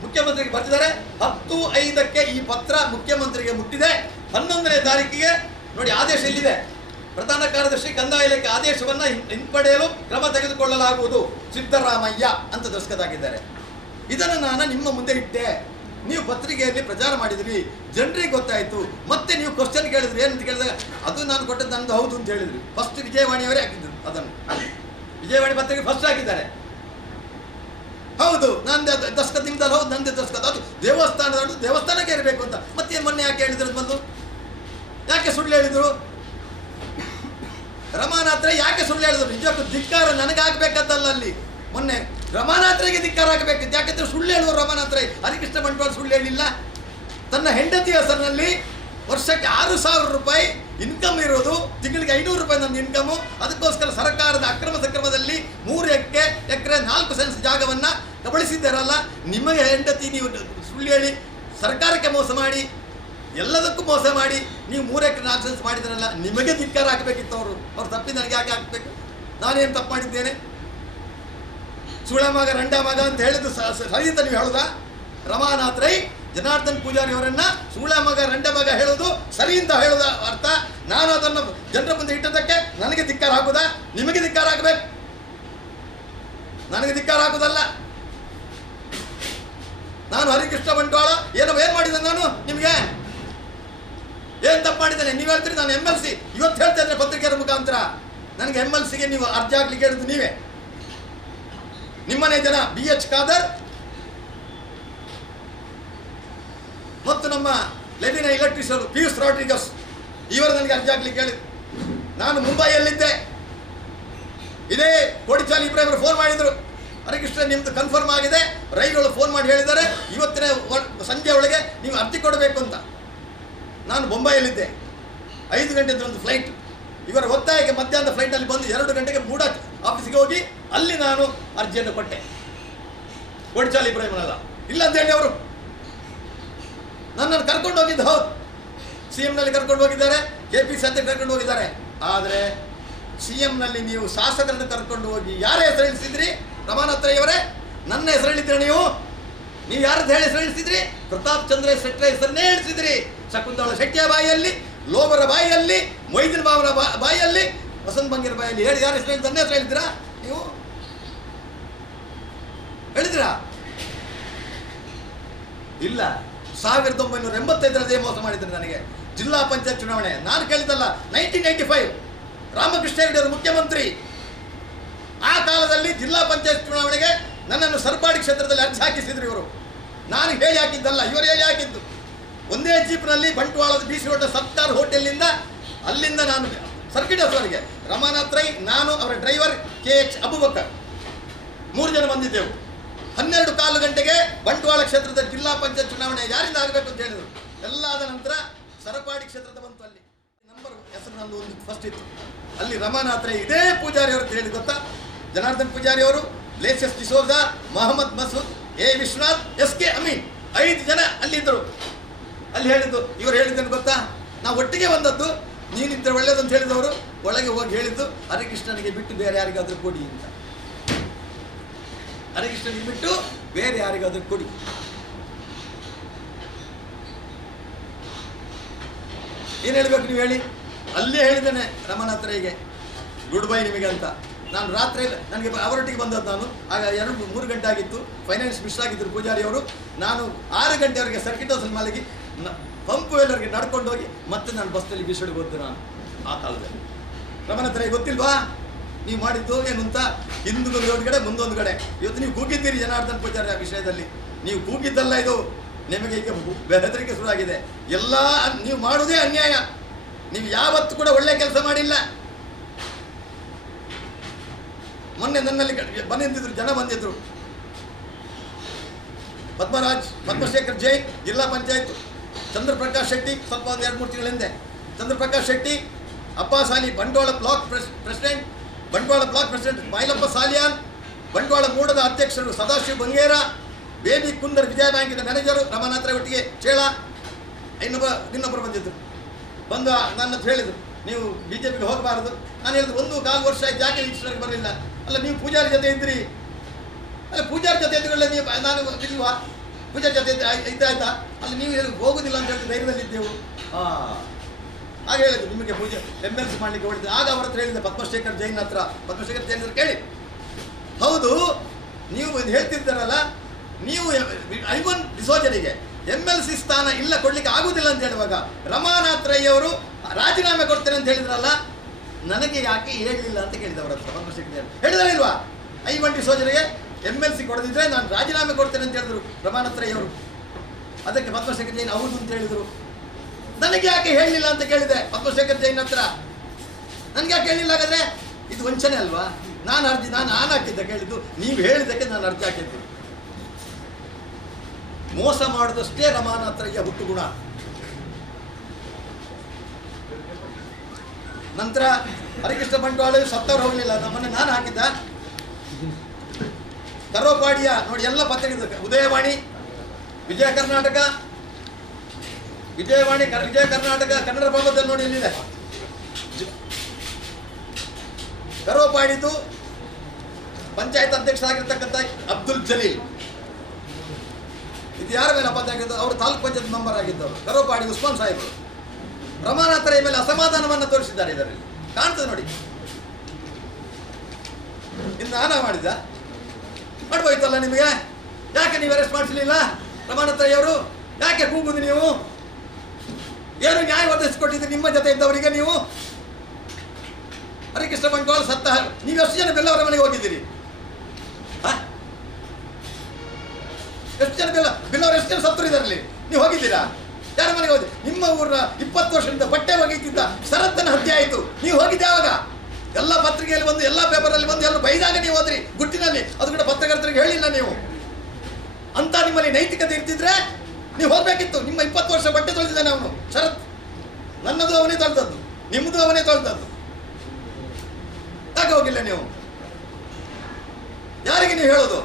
ಮುಖ್ಯಮಂತ್ರಿಗೆ ಬರೆದಿದ್ದಾರೆ. 10/5 ಈ ಪತ್ರ ಮುಖ್ಯಮಂತ್ರಿಗೆ ಮುಟ್ಟಿದೆ. 11ನೇ ತಾರೀಕಿಗೆ ನೋಡಿ ಆದೇಶ ಇಲ್ಲಿದೆ. ಪ್ರಧಾನ ಕಾರ್ಯದರ್ಶಿ ಕಂದಾಯ ಇಲಾಖೆ ಆದೇಶವನ್ನು ಹಿಂಪಡೆಯಲು ಕ್ರಮ ತೆಗೆದುಕೊಳ್ಳಲಾಗುವುದು ಸಿದ್ದರಾಮಯ್ಯ ಅಂತ ದಸ್ಕತ್ತಾಗಿದ್ದಾರೆ. ಇದನ್ನು ನಾನು ನಿಮ್ಮ ಮುಂದೆ ಇಟ್ಟೆ. ನೀವು ಪತ್ರಿಕೆಯಲ್ಲಿ ಪ್ರಚಾರ ಮಾಡಿದ್ರಿ, ಜನರಿಗೆ ಗೊತ್ತಾಯಿತು. ಮತ್ತೆ ನೀವು ಕ್ವಶನ್ ಕೇಳಿದ್ರಿ. ಏನಂತ ಕೇಳಿದಾಗ ಅದು ನಾನು ಕೊಟ್ಟದ್ದು ನಂದು ಹೌದು ಅಂತ ಹೇಳಿದ್ರಿ. ಫಸ್ಟ್ ವಿಜಯವಾಣಿಯವರೇ ಹಾಕಿದ್ರು ಅದನ್ನು. ವಿಜಯವಾಣಿ ಪತ್ರಿಕೆ ಫಸ್ಟ್ ಹಾಕಿದ್ದಾರೆ. ಹೌದು ನಂದೇ ದಸ್ಕತ್, ನಿಮ್ದಲ್ಲ, ಹೌದು ನಂದೇ ದಸ್ಕತ್. ಅದು ದೇವಸ್ಥಾನಕ್ಕೆ ಇರಬೇಕು ಅಂತ. ಮತ್ತೆ ಮೊನ್ನೆ ಯಾಕೆ ಹೇಳಿದ್ರು? ಬಂದು ಯಾಕೆ ಸುಳ್ಳು ಹೇಳಿದರು? ರಮಾನಾಥ್ ರೈ ಯಾಕೆ ಸುಳ್ಳು ಹೇಳಿದ್ರು? ನಿಜಕ್ಕೂ ಧಿಕ್ಕಾರ ನನಗಾಗಬೇಕಂತಲ್ಲ. ಅಲ್ಲಿ ಮೊನ್ನೆ ರಮಾನಾಥ್ ರೈಗೆ ಧಿಕ್ಕಾರ ಆಗಬೇಕಿತ್ತು. ಯಾಕೆಂದ್ರೆ ಸುಳ್ಳು ಹೇಳುವ ರಮಾನಾಥ್ ರೈ. ಹರಿಕೃಷ್ಣ ಬಂಟ್ವಾಳ ಸುಳ್ಳು ಹೇಳಿಲ್ಲ. ತನ್ನ ಹೆಂಡತಿಯ ಹೆಸರಿನಲ್ಲಿ ವರ್ಷಕ್ಕೆ 6,000 ರೂಪಾಯಿ ಇನ್ಕಮ್ ಇರೋದು, ತಿಂಗಳಿಗೆ 500 ರೂಪಾಯಿ ನನ್ನ ಇನ್ಕಮು. ಅದಕ್ಕೋಸ್ಕರ ಸರ್ಕಾರದ ಅಕ್ರಮ ಸಕ್ರಮದಲ್ಲಿ 3 ಎಕರೆ 4 ಸೆನ್ಸ್ ಜಾಗವನ್ನು ಕಬಳಿಸಿದ್ದಾರಲ್ಲ. ನಿಮಗೆ ಹೆಂಡತಿ ನೀವು ಸುಳ್ಳು ಹೇಳಿ ಸರ್ಕಾರಕ್ಕೆ ಮೋಸ ಮಾಡಿ, ಎಲ್ಲದಕ್ಕೂ ಮೋಸ ಮಾಡಿ ನೀವು 3 ಎಕರೆ 4 ಸೆನ್ಸ್ ಮಾಡಿದ್ರಲ್ಲ, ನಿಮಗೆ ಧಿಕ್ಕಾರ ಹಾಕಬೇಕಿತ್ತು. ಅವ್ರು ತಪ್ಪಿ ನನಗೆ ಯಾಕೆ ಹಾಕಬೇಕು? ನಾನೇನು ತಪ್ಪು ಮಾಡಿದ್ದೇನೆ? ಸುಳ ಮಗ ರಂಡ ಮಗ ಅಂತ ಹೇಳಿದ್ದು ಸರಿ ಅಂತ ನೀವು ಹೇಳೋದಾ? ರಮಾನಾಥ್ ರೈ ಜನಾರ್ದನ್ ಪೂಜಾರಿ ಅವರನ್ನ ಸುಳ ಮಗ ರಂಡ ಮಗ ಹೇಳೋದು ಸರಿ ಅಂತ ಹೇಳೋದ ಅರ್ಥ? ನಾನು ಅದನ್ನು ಜನರ ಮುಂದೆ ಇಟ್ಟದಕ್ಕೆ ನನಗೆ ಧಿಕ್ಕಾರ ಹಾಕುದಾ? ನಿಮಗೆ ಧಿಕ್ಕಾರ ಹಾಕಬೇಕು. ನನಗೆ ಧಿಕ್ಕಾರ ಹಾಕುದಲ್ಲ. ನಾನು ಹರಿಕೃಷ್ಣ ಬಂಟ್ವಾಳ ಏನು ಮಾಡಿದ್ದೆ? ನಾನು ನಿಮಗೆ ಏನು ತಪ್ಪು ಮಾಡಿದ್ದೇನೆ? ನೀವು ಹೇಳ್ತೀರಿ ನಾನು MLC. ಇವತ್ತು ಹೇಳ್ತಾ ಇದ್ರೆ ಪತ್ರಿಕೆಯ ಮುಖಾಂತರ ನನಗೆ MLCಗೆ ನೀವು ಅರ್ಜಿ ಹಾಕ್ಲಿಕ್ಕೆ ಹೇಳಿದ್ದು ನೀವೇ. ನಿಮ್ಮನೆ ಜನ BH ಖಾದರ್ ಮತ್ತು ನಮ್ಮ ಲೆನಿನ ಇಲೆಕ್ಟ್ರಿಷಿಯನ್ ಪಿಯೂಷ್ ರಾಡ್ರಿಗಸ್ ಇವರು ನನಗೆ ಅರ್ಜಿ ಹಾಕ್ಲಿಕ್ಕೆ ಹೇಳಿದ್ರು. ನಾನು ಮುಂಬೈಯಲ್ಲಿದ್ದೆ. ಇದೇ ಕೋಡಿಚಾಲಿ ಇಬ್ರಾಹಿಂ ಫೋನ್ ಮಾಡಿದರು. ಹರಿಕೃಷ್ಣ ನಿಮ್ದು ಕನ್ಫರ್ಮ್ ಆಗಿದೆ, ರೈಗಳು ಫೋನ್ ಮಾಡಿ ಹೇಳಿದ್ದಾರೆ ಇವತ್ತಿನ ಸಂಜೆ ಒಳಗೆ ನೀವು ಅರ್ಜಿ ಕೊಡಬೇಕು ಅಂತ. ನಾನು ಬೊಂಬೈಯಲ್ಲಿದ್ದೆ. 5 ಗಂಟೆದು ಒಂದು ಫ್ಲೈಟ್. ಇವರ ಒತ್ತಾಯಕ್ಕೆ ಮಧ್ಯಾಹ್ನದ ಫ್ಲೈಟಲ್ಲಿ ಬಂದು 2 ಗಂಟೆಗೆ ಮೂಡ ಆಫೀಸ್ಗೆ ಹೋಗಿ ಅಲ್ಲಿ ನಾನು ಅರ್ಜಿಯನ್ನು ಕೊಟ್ಟೆ. ಕೋಡಿಚಾಲಿ ಇಬ್ರಾಹಿಂನಲ್ಲ ಇಲ್ಲ ಅಂತ ಹೇಳಿ ಅವರು ನನ್ನನ್ನು ಕರ್ಕೊಂಡು ಹೋಗಿದ್ದು. ಹೌದು, CMನಲ್ಲಿ ಕರ್ಕೊಂಡು ಹೋಗಿದ್ದಾರೆ, KPC ಅಂತ ಕರ್ಕೊಂಡು ಹೋಗಿದ್ದಾರೆ. ಆದರೆ CMನಲ್ಲಿ ನೀವು ಶಾಸಕರನ್ನು ಕರ್ಕೊಂಡು ಹೋಗಿ ಯಾರ ಹೆಸರು ಹೇಳಿಸಿದ್ರಿ? ರಮಾನಾಥ್ ರೈ ಅವರೇ, ನನ್ನ ಹೆಸರು ಹೇಳಿದ್ರಿ. ನೀವು ಯಾರದ್ದು ಹೇಳಿ ಹೆಸರು ಹೇಳಿಸಿದ್ರಿ? ಪ್ರತಾಪ್ ಚಂದ್ರ ಶೆಟ್ಟರ ಹೆಸರನ್ನೇ ಹೇಳಿಸಿದ್ರಿ. ಶಕುಂತಳ ಶೆಟ್ಟಿಯ ಬಾಯಿಯಲ್ಲಿ, ಲೋಬರ ಬಾಯಿಯಲ್ಲಿ, ಮೊಯ್ದಿನ್ ಬಾಬರ ಬಾಯಿಯಲ್ಲಿ, ವಸಂತ್ ಬಂಗೇರ ಬಾಯಲ್ಲಿ ಹೇಳಿ ಯಾರ ಹೆಸರು ಹೇಳಿ ನನ್ನ ಹೆಸರು ಹೇಳಿದ್ರಾ? ನೀವು ಹೇಳಿದ್ರಾ? ಇಲ್ಲ. 1985 ಮೋಸ ಮಾಡಿದ್ರು ನನಗೆ. ಜಿಲ್ಲಾ ಪಂಚಾಯತ್ ಚುನಾವಣೆ ನಾನು ಕೇಳಿದ್ದಲ್ಲ. 1995 ರಾಮಕೃಷ್ಣ ಹೆಗಡೆ ಅವರು ಮುಖ್ಯಮಂತ್ರಿ, ಆ ಕಾಲದಲ್ಲಿ ಜಿಲ್ಲಾ ಪಂಚಾಯತ್ ಚುನಾವಣೆಗೆ ನನ್ನನ್ನು ಸರ್ಪಾಡಿ ಕ್ಷೇತ್ರದಲ್ಲಿ ಅರ್ಜಿ ಹಾಕಿಸಿದ್ರು ಇವರು. ನಾನು ಹೇಳಿ ಹಾಕಿದ್ದಲ್ಲ, ಇವರು ಹೇಳಿ ಹಾಕಿದ್ದು. ಒಂದೇ ಜೀಪ್ನಲ್ಲಿ ಬಂಟ್ವಾಳದ BC ರೋಡ್ ಸತ್ತಾರ್ ಹೋಟೆಲ್ನಿಂದ ಅಲ್ಲಿಂದ ನಾನು ಸರ್ಕಿಟ್ ಹೌಸ್ವರೆಗೆ ರಮಾನಾಥ್ ರೈ, ನಾನು, ಅವರ ಡ್ರೈವರ್ KH ಅಬುಬಕರ್ 3 ಜನ ಬಂದಿದ್ದೆವು. 12 ಗಂಟೆಗೆ ಬಂಟ್ವಾಳ ಕ್ಷೇತ್ರದ ಜಿಲ್ಲಾ ಪಂಚಾಯತ್ ಚುನಾವಣೆ ಯಾರಿಂದ ಆಗಬೇಕು ಅಂತ ಹೇಳಿದರು. ಎಲ್ಲ ಆದ ನಂತರ ಸರಪಾಡಿ ಕ್ಷೇತ್ರದ ಬಂತು. ಅಲ್ಲಿ ನಂಬರ್ ಹೆಸರು ನಂದು ಒಂದು ಫಸ್ಟ್ ಇತ್ತು. ಅಲ್ಲಿ ರಮಾನಾಥ್ ರೈ ಇದೇ ಪೂಜಾರಿ ಅವರು ಹೇಳಿ ಗೊತ್ತಾ, ಜನಾರ್ದನ್ ಪೂಜಾರಿ ಅವರು, ಲೇಸಸ್ ಡಿಸೋಜಾ, ಮೊಹಮ್ಮದ್ ಮಸೂದ್, A ವಿಶ್ವನಾಥ್, SK ಅಮೀನ್ 5 ಜನ ಅಲ್ಲಿದ್ದರು. ಅಲ್ಲಿ ಹೇಳಿದ್ದು ಇವರು ಹೇಳಿದ್ದೇನು ಗೊತ್ತಾ, ನಾವು ಒಟ್ಟಿಗೆ ಬಂದದ್ದು, ನೀನಿದ್ರೆ ಒಳ್ಳೇದಂತ ಹೇಳಿದವರು ಒಳಗೆ ಹೋಗಿ ಹೇಳಿದ್ದು ಹರಿಕೃಷ್ಣನಿಗೆ ಬಿಟ್ಟು ಬೇರೆ ಯಾರಿಗಾದ್ರೂ ಕೊಡಿ ಅಂತ. ಹರಿಕೃಷ್ಣನಿಗೆ ಬಿಟ್ಟು ಬೇರೆ ಯಾರಿಗಾದ್ರೂ ಕೊಡಿ. ಏನು ಹೇಳ್ಬೇಕು ನೀವು ಹೇಳಿ? ಅಲ್ಲೇ ಹೇಳಿದ್ದೇನೆ ರಮಾನಾಥ್ ರೈಗೆ ಗುಡ್ ಬೈ ನಿಮಗೆ ಅಂತ. ನಾನು ರಾತ್ರಿ ನನಗೆ ಅವರೊಟ್ಟಿಗೆ ಬಂದದ್ದು. ನಾನು ಆಗ 2-3 ಗಂಟೆ ಆಗಿತ್ತು. ಫೈನಾನ್ಸ್ ಮಿಸ್ ಆಗಿದ್ದರು ಪೂಜಾರಿ ಅವರು. ನಾನು 6 ಗಂಟೆವರೆಗೆ ಸರ್ಕಿಟ್ ಹೌಸಲ್ಲಿ ಮಲಗಿ ಪಂಪ್ ವೇಲರ್ಗೆ ನಡ್ಕೊಂಡು ಹೋಗಿ ಮತ್ತೆ ನಾನು ಬಸ್ಸಲ್ಲಿ ಬಿಸಿಡಿಗೆ ಹೋದ್ದು. ನಾನು ಆ ಕಾಲದಲ್ಲಿ ರಮಾನಾಥ್ ರೈ ಗೊತ್ತಿಲ್ವಾ ನೀವು ಮಾಡಿದ್ದು ಏನು ಅಂತ? ಹಿಂದೊಂದು ಕಡೆ ಮುಂದೊಂದು ಕಡೆ. ಇವತ್ತು ನೀವು ಕೂಗಿದ್ದೀರಿ ಜನಾರ್ದನ್ ಪೂಜಾರಿ ವಿಷಯದಲ್ಲಿ. ನೀವು ಕೂಗಿದ್ದಲ್ಲ ಇದು, ನಿಮಗೆ ಈಗ ಬೆದರಿಕೆ ಶುರುವಾಗಿದೆ. ಎಲ್ಲ ನೀವು ಮಾಡುವುದೇ ಅನ್ಯಾಯ. ನೀವು ಯಾವತ್ತೂ ಕೂಡ ಒಳ್ಳೆ ಕೆಲಸ ಮಾಡಿಲ್ಲ. ಮೊನ್ನೆ ನನ್ನಲ್ಲಿ ಬಂದಿದ್ರು, ಜನ ಬಂದಿದ್ರು. ಪದ್ಮರಾಜ್, ಪದ್ಮಶೇಖರ್ ಜೈನ್, ಜಿಲ್ಲಾ ಪಂಚಾಯತ್, ಚಂದ್ರಪ್ರಕಾಶ್ ಶೆಟ್ಟಿ, ಸ್ವಲ್ಪ ಒಂದು 2-3 ತಿಂಗಳ ಹಿಂದೆ Chandraprakash Shetty, Abbas Ali, Bantwal block president, Bantwal block president Mailappa Saliyan, Bantwal ಮೂಡದ ಅಧ್ಯಕ್ಷರು ಸದಾಶಿವ ಬಂಗೇರ, ಬೇಬಿ ಕುಂದರ್ ವಿಜಯ ಬ್ಯಾಂಕಿನ ಮ್ಯಾನೇಜರು ರಮಾನಾಥ್ ರೈ ಒಟ್ಟಿಗೆ ಚೇಳ, ಇನ್ನೊಬ್ಬರು ಬಂದಿದ್ದರು. ಬಂದು ನನ್ನ ಹೇಳಿದರು, ನೀವು BJPಗೆ ಹೋಗಬಾರದು. ನಾನು ಹೇಳಿದ್ರು 1.25 ವರ್ಷ ಆಯ್ತು, ಯಾಕೆ ಈಶ್ವರಿಗೆ ಬರಲಿಲ್ಲ? ಅಲ್ಲ ನೀವು ಪೂಜಾರಿ ಜೊತೆ ಇದ್ರಿ, ಅಲ್ಲ ಪೂಜಾರಿ ಜೊತೆ ಇದ್ದುಕೊಳ್ಳೆ ನೀವು, ನಾನು ಇಲ್ವಾ ಪೂಜಾರಿ ಜೊತೆ ಇದ್ದಾಯ್ತಾ? ಅಲ್ಲಿ ನೀವು ಹೇಳಿ ಹೋಗುದಿಲ್ಲ ಅಂತ ಹೇಳಿ ಧೈರ್ಯದಲ್ಲಿದ್ದೆವು. ಹಾಗೆ ಹೇಳಿದ್ರು, ನಿಮಗೆ ಪೂಜೆ MLC ಮಾಡಲಿಕ್ಕೆ ಹೊಡಿದೆ. ಆಗ ಅವ್ರ ಹತ್ರ ಹೇಳಿದೆ, ಪದ್ಮಶೇಖರ್ ಜೈನ್ ಹತ್ರ. ಪದ್ಮಶೇಖರ್ ಜೈನ್ ಹತ್ರ ಕೇಳಿ, ಹೌದು ನೀವು ಹೇಳ್ತಿರ್ತಾರಲ್ಲ, ನೀವು ಐವನ್ ಡಿಸೋಜರಿಗೆ MLC ಸ್ಥಾನ ಇಲ್ಲ ಕೊಡ್ಲಿಕ್ಕೆ ಆಗುದಿಲ್ಲ ಅಂತ ಹೇಳುವಾಗ ರಮಾನಾಥ್ ರೈ ಅವರು ರಾಜೀನಾಮೆ ಕೊಡ್ತೇನೆ ಅಂತ ಹೇಳಿದ್ರಲ್ಲ, ನನಗೆ ಯಾಕೆ ಹೇಳಲಿಲ್ಲ ಅಂತ ಕೇಳಿದವರ ಹತ್ರ ಪದ್ಮಶೇಖರ್ ಜೈನ್. ಹೇಳಿದ್ರೆ ಇಲ್ವಾ ಐವನ್ ಡಿಸೋಜರಿಗೆ MLC ಕೊಡದಿದ್ರೆ ನಾನು ರಾಜೀನಾಮೆ ಕೊಡ್ತೇನೆ ಅಂತ ಹೇಳಿದ್ರು ರಮಾನಾಥ್ ರೈ ಅವರು. ಅದಕ್ಕೆ ಪದ್ಮಶೇಖರ್ ಜೈನ್ ಹೌದು ಅಂತ ಹೇಳಿದರು. ನನಗೆ ಯಾಕೆ ಹೇಳಲಿಲ್ಲ ಅಂತ ಕೇಳಿದೆ ಪದ್ಮಶೇಖರ್ ಜೈನ್ ಹತ್ರ. ನನಗೆ ಯಾಕೆ ಹೇಳಿಲ್ಲ? ಹಾಗಾದ್ರೆ ಇದು ವಂಚನೆ ಅಲ್ವಾ? ನಾನು ಹಾಕಿದ್ದೆ ಕೇಳಿದ್ದು, ನೀವು ಹೇಳಿದ್ದಕ್ಕೆ ನಾನು ಅರ್ಜಿ ಹಾಕಿದ್ದು. ಮೋಸ ಮಾಡಿದಷ್ಟೇ ರಮಾನಾಥ್ ರೈಯ ಹುಟ್ಟು ಗುಣ. ನಂತರ ಹರಿಕೃಷ್ಣ ಬಂಟ್ವಾಳ ಸತ್ತವ್ರು ಹೋಗಲಿಲ್ಲ. ನಮ್ಮನ್ನು ನಾನು ಹಾಕಿದ್ದ ಕರೋಪಾಡಿಯ ನೋಡಿ, ಎಲ್ಲ ಪತ್ರಿಕೆ, ಉದಯವಾಣಿ, ವಿಜಯ ಕರ್ನಾಟಕ, ವಿಜಯ ಕರ್ನಾಟಕ, ಕನ್ನಡ ಪ್ರಭದಲ್ಲಿ ನೋಡಿ ಎಲ್ಲಿದೆ ಕರೋಪಾಡಿದು ಪಂಚಾಯತ್ ಅಧ್ಯಕ್ಷರಾಗಿರ್ತಕ್ಕಂಥ ಅಬ್ದುಲ್ ಜಲೀಲ್. ಇದು ಯಾರ ಮೇಲೆ ಅಪರಾಧ ಆಗಿದ್ದು? ಅವರು ತಾಲೂಕ್ ಪಂಚಾಯತ್ ಮೆಂಬರ್ ಆಗಿದ್ದವರು. ಕರೋಪಾಡಿ ಉಸ್ಮಾನ್ ಸಾಹೇಬರು ರಮಾನಾಥ್ ರೈ ಮೇಲೆ ಅಸಮಾಧಾನವನ್ನು ತೋರಿಸಿದ್ದಾರೆ. ಇದರಲ್ಲಿ ಕಾಣ್ತದೆ ನೋಡಿ. ಇನ್ನು ನಾನಾ ಮಾಡಿದ್ದ ಮಾಡ್ಬೋಯ್ತಲ್ಲ ನಿಮಗೆ? ಯಾಕೆ ನೀವು ಅರೆಸ್ಟ್ ಮಾಡಿಸಲಿಲ್ಲ ರಮಾನಾಥ್ ರೈ ಅವರು? ಯಾಕೆ ಕೂಗುದು ನೀವು? ಏನು ನ್ಯಾಯ ಒದಗಿಸಿಕೊಟ್ಟಿದ್ದೀರಿ ನಿಮ್ಮ ಜೊತೆ ಇದ್ದವರಿಗೆ? ನೀವು ಹರಿಕೃಷ್ಣ ಬಂಟ್ವಾಳ ಸತ್ತ ನೀವು ಎಷ್ಟು ಜನ ಬೆಲ್ಲವರ ಮನೆಗೆ ಹೋಗಿದ್ದೀರಿ? ಎಷ್ಟು ಜನ ಬೆಲ್ಲವರು ಎಷ್ಟು ಜನ ಸತ್ತರಿದ್ದಾರಲ್ಲಿ? ನೀವು ಹೋಗಿದ್ದೀರಾ? ಯಾರ ಮನೆಗೆ ಹೋಗಿ? ನಿಮ್ಮ ಊರ 20 ವರ್ಷದಿಂದ ಬಟ್ಟೆ ಒಗೀತಿದ್ದ ಶರತ್ತನ ಹತ್ಯೆ ಆಯಿತು. ನೀವು ಹೋಗಿದ್ದೆ ಯಾವಾಗ? ಎಲ್ಲ ಪತ್ರಿಕೆಯಲ್ಲಿ ಬಂದು, ಎಲ್ಲ ಪೇಪರಲ್ಲಿ ಬಂದು ಎಲ್ಲ ಬೈದಾಗ ನೀವು ಹೋದ್ರಿ ಗುಟ್ಟಿನಲ್ಲಿ. ಅದು ಕೂಡ ಪತ್ರಕರ್ತರಿಗೆ ಹೇಳಿಲ್ಲ ನೀವು. ಅಂತ ನಿಮ್ಮಲ್ಲಿ ನೈತಿಕತೆ ಇರ್ತಿದ್ರೆ ನೀವು ಹೋಗ್ಬೇಕಿತ್ತು. ನಿಮ್ಮ 20 ವರ್ಷ ಬಟ್ಟೆ ತೊಳೆದಿದ್ದಾನೆ ಅವನು ಶರತ್. ನನ್ನದು ಅವನೇ ತೊಳೆದದ್ದು, ನಿಮ್ಮದು ಅವನೇ ತೊಳೆದದ್ದು. ಯಾಕೆ ಹೋಗಿಲ್ಲ ನೀವು? ಯಾರಿಗೆ ನೀವು ಹೇಳೋದು?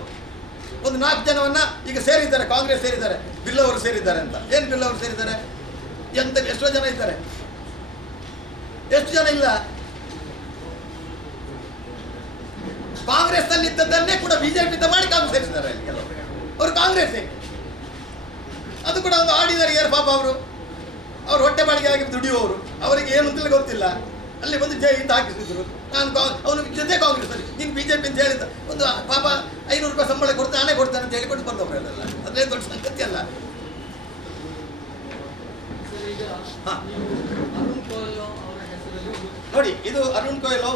ಒಂದು 4 ಜನವನ್ನ ಈಗ ಸೇರಿದ್ದಾರೆ, ಕಾಂಗ್ರೆಸ್ ಸೇರಿದ್ದಾರೆ, ಬಿಲ್ ಅವರು ಸೇರಿದ್ದಾರೆ ಅಂತ. ಏನು ಬಿಲ್ ಅವರು ಸೇರಿದ್ದಾರೆ? ಎಂತ ಎಷ್ಟೋ ಜನ ಇದ್ದಾರೆ? ಎಷ್ಟು ಜನ ಇಲ್ಲ? ಕಾಂಗ್ರೆಸ್ ನಲ್ಲಿ ಇದ್ದದ್ದನ್ನೇ ಕೂಡ BJP ಮಾಡಿ ಕಾಂಗ್ರೆಸ್ ಸೇರಿಸಿದ್ದಾರೆ. ಅವರು ಕಾಂಗ್ರೆಸ್ ಅದು ಕೂಡ ಒಂದು ಆಡಿದ್ದಾರೆ. ಯಾರು ಪಾಪ ಅವರು ಹೊಟ್ಟೆ ಬಾಡಿಗೆ ಆಗಿ ದುಡಿಯುವವರು, ಅವರಿಗೆ ಏನು ಅಂತಲೇ ಗೊತ್ತಿಲ್ಲ. ಅಲ್ಲಿ ಬಂದು ಜೈ ಅಂತ ಹಾಕಿಸಿದ್ರು. ನಾನು ಅವನು ಜೊತೆ ಕಾಂಗ್ರೆಸ್ ಅಲ್ಲಿ, ನೀನು BJP ಅಂತ ಹೇಳಿದ ಒಂದು ಪಾಪ 500 ರೂಪಾಯಿ ಸಂಬಳ ಕೊಡ್ತಾ ನಾನೇ ಕೊಡ್ತಾನೆ ಅಂತ ಹೇಳಿಕೊಂಡು ಬಂದವರೆಲ್ಲ. ಅದೇ ದೊಡ್ಡ ಸಂಗತಿ ಅಲ್ಲ. ನೋಡಿ, ಇದು ಅರುಣ್ ಕೊಯ್ಲು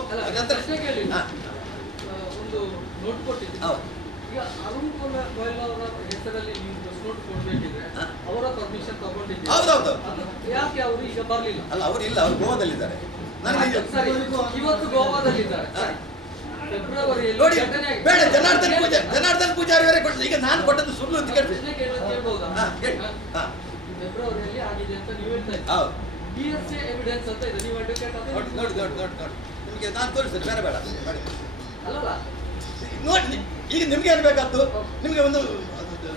ನೋಟ್ ಕೊಟ್ಟಿದ್ದೀವಿ. ಹೌದು. ಈಗ ಅರುಣ್ ಗೋಯಲ್ ಅವರ ಹೆಸರಲ್ಲಿ ನೀವು ಪ್ರೆಸ್ ನೋಟ್ ಕೊಡ್ಬೇಕಿದ್ರೆ ಅವರ ಪರ್ಮಿಷನ್ ತಗೊಂಡಿದ್ದೀವಿ. ಹೌದೌದು. ಯಾಕೆ ಅವರು ಈಗ ಬರ್ಲಿಲ್ಲ? ಅಲ್ಲ ಅವರಿಲ್ಲ, ಅವರು ಗೋವಾದಲ್ಲಿದ್ದಾರೆ. ನನಗೆ ಸರಿ, ಇವತ್ತು ಗೋವಾದಲ್ಲಿದ್ದಾರೆ. ಫೆಬ್ರವರಿಯಲ್ಲಿ ನೋಡಿ, ಘಟನೆ ಆಗಿದೆ. ಬೇಡ ಜನಾರ್ದನ್ ಪೂಜಾರಿ ಅವರೇ ಕೊಟ್ಟದ್ದು. ಈಗ ನಾನು ಕೊಟ್ಟದ್ದು ಸುಳ್ಳು ಅಂತ ಪ್ರಶ್ನೆ ಕೇಳ್ಬೋದಾ? ಫೆಬ್ರವರಿಯಲ್ಲಿ ಆಗಿದೆ ಅಂತ ನೀವು ಹೇಳ್ತಾ ಇದ್ದೀರಿ. ಹೌದು. DSA ಎವಿಡೆನ್ಸ್ ಅಂತ ಇದೆ. ನೀವು ಅಡ್ವೊಕೇಟ್ ಅಂತ ನೋಡಿ ನಿಮಗೆ ನಾನು ತೋರಿಸ್ತೇನೆ, ಬೇರೆ ಬೇಡ ಮಾಡಿ. ಅಲ್ಲಲ್ಲ, ನೋಡಿ ಈಗ ನಿಮ್ಗೆ ಏನ್ ಬೇಕಾದ್ದು? ನಿಮ್ಗೆ ಒಂದು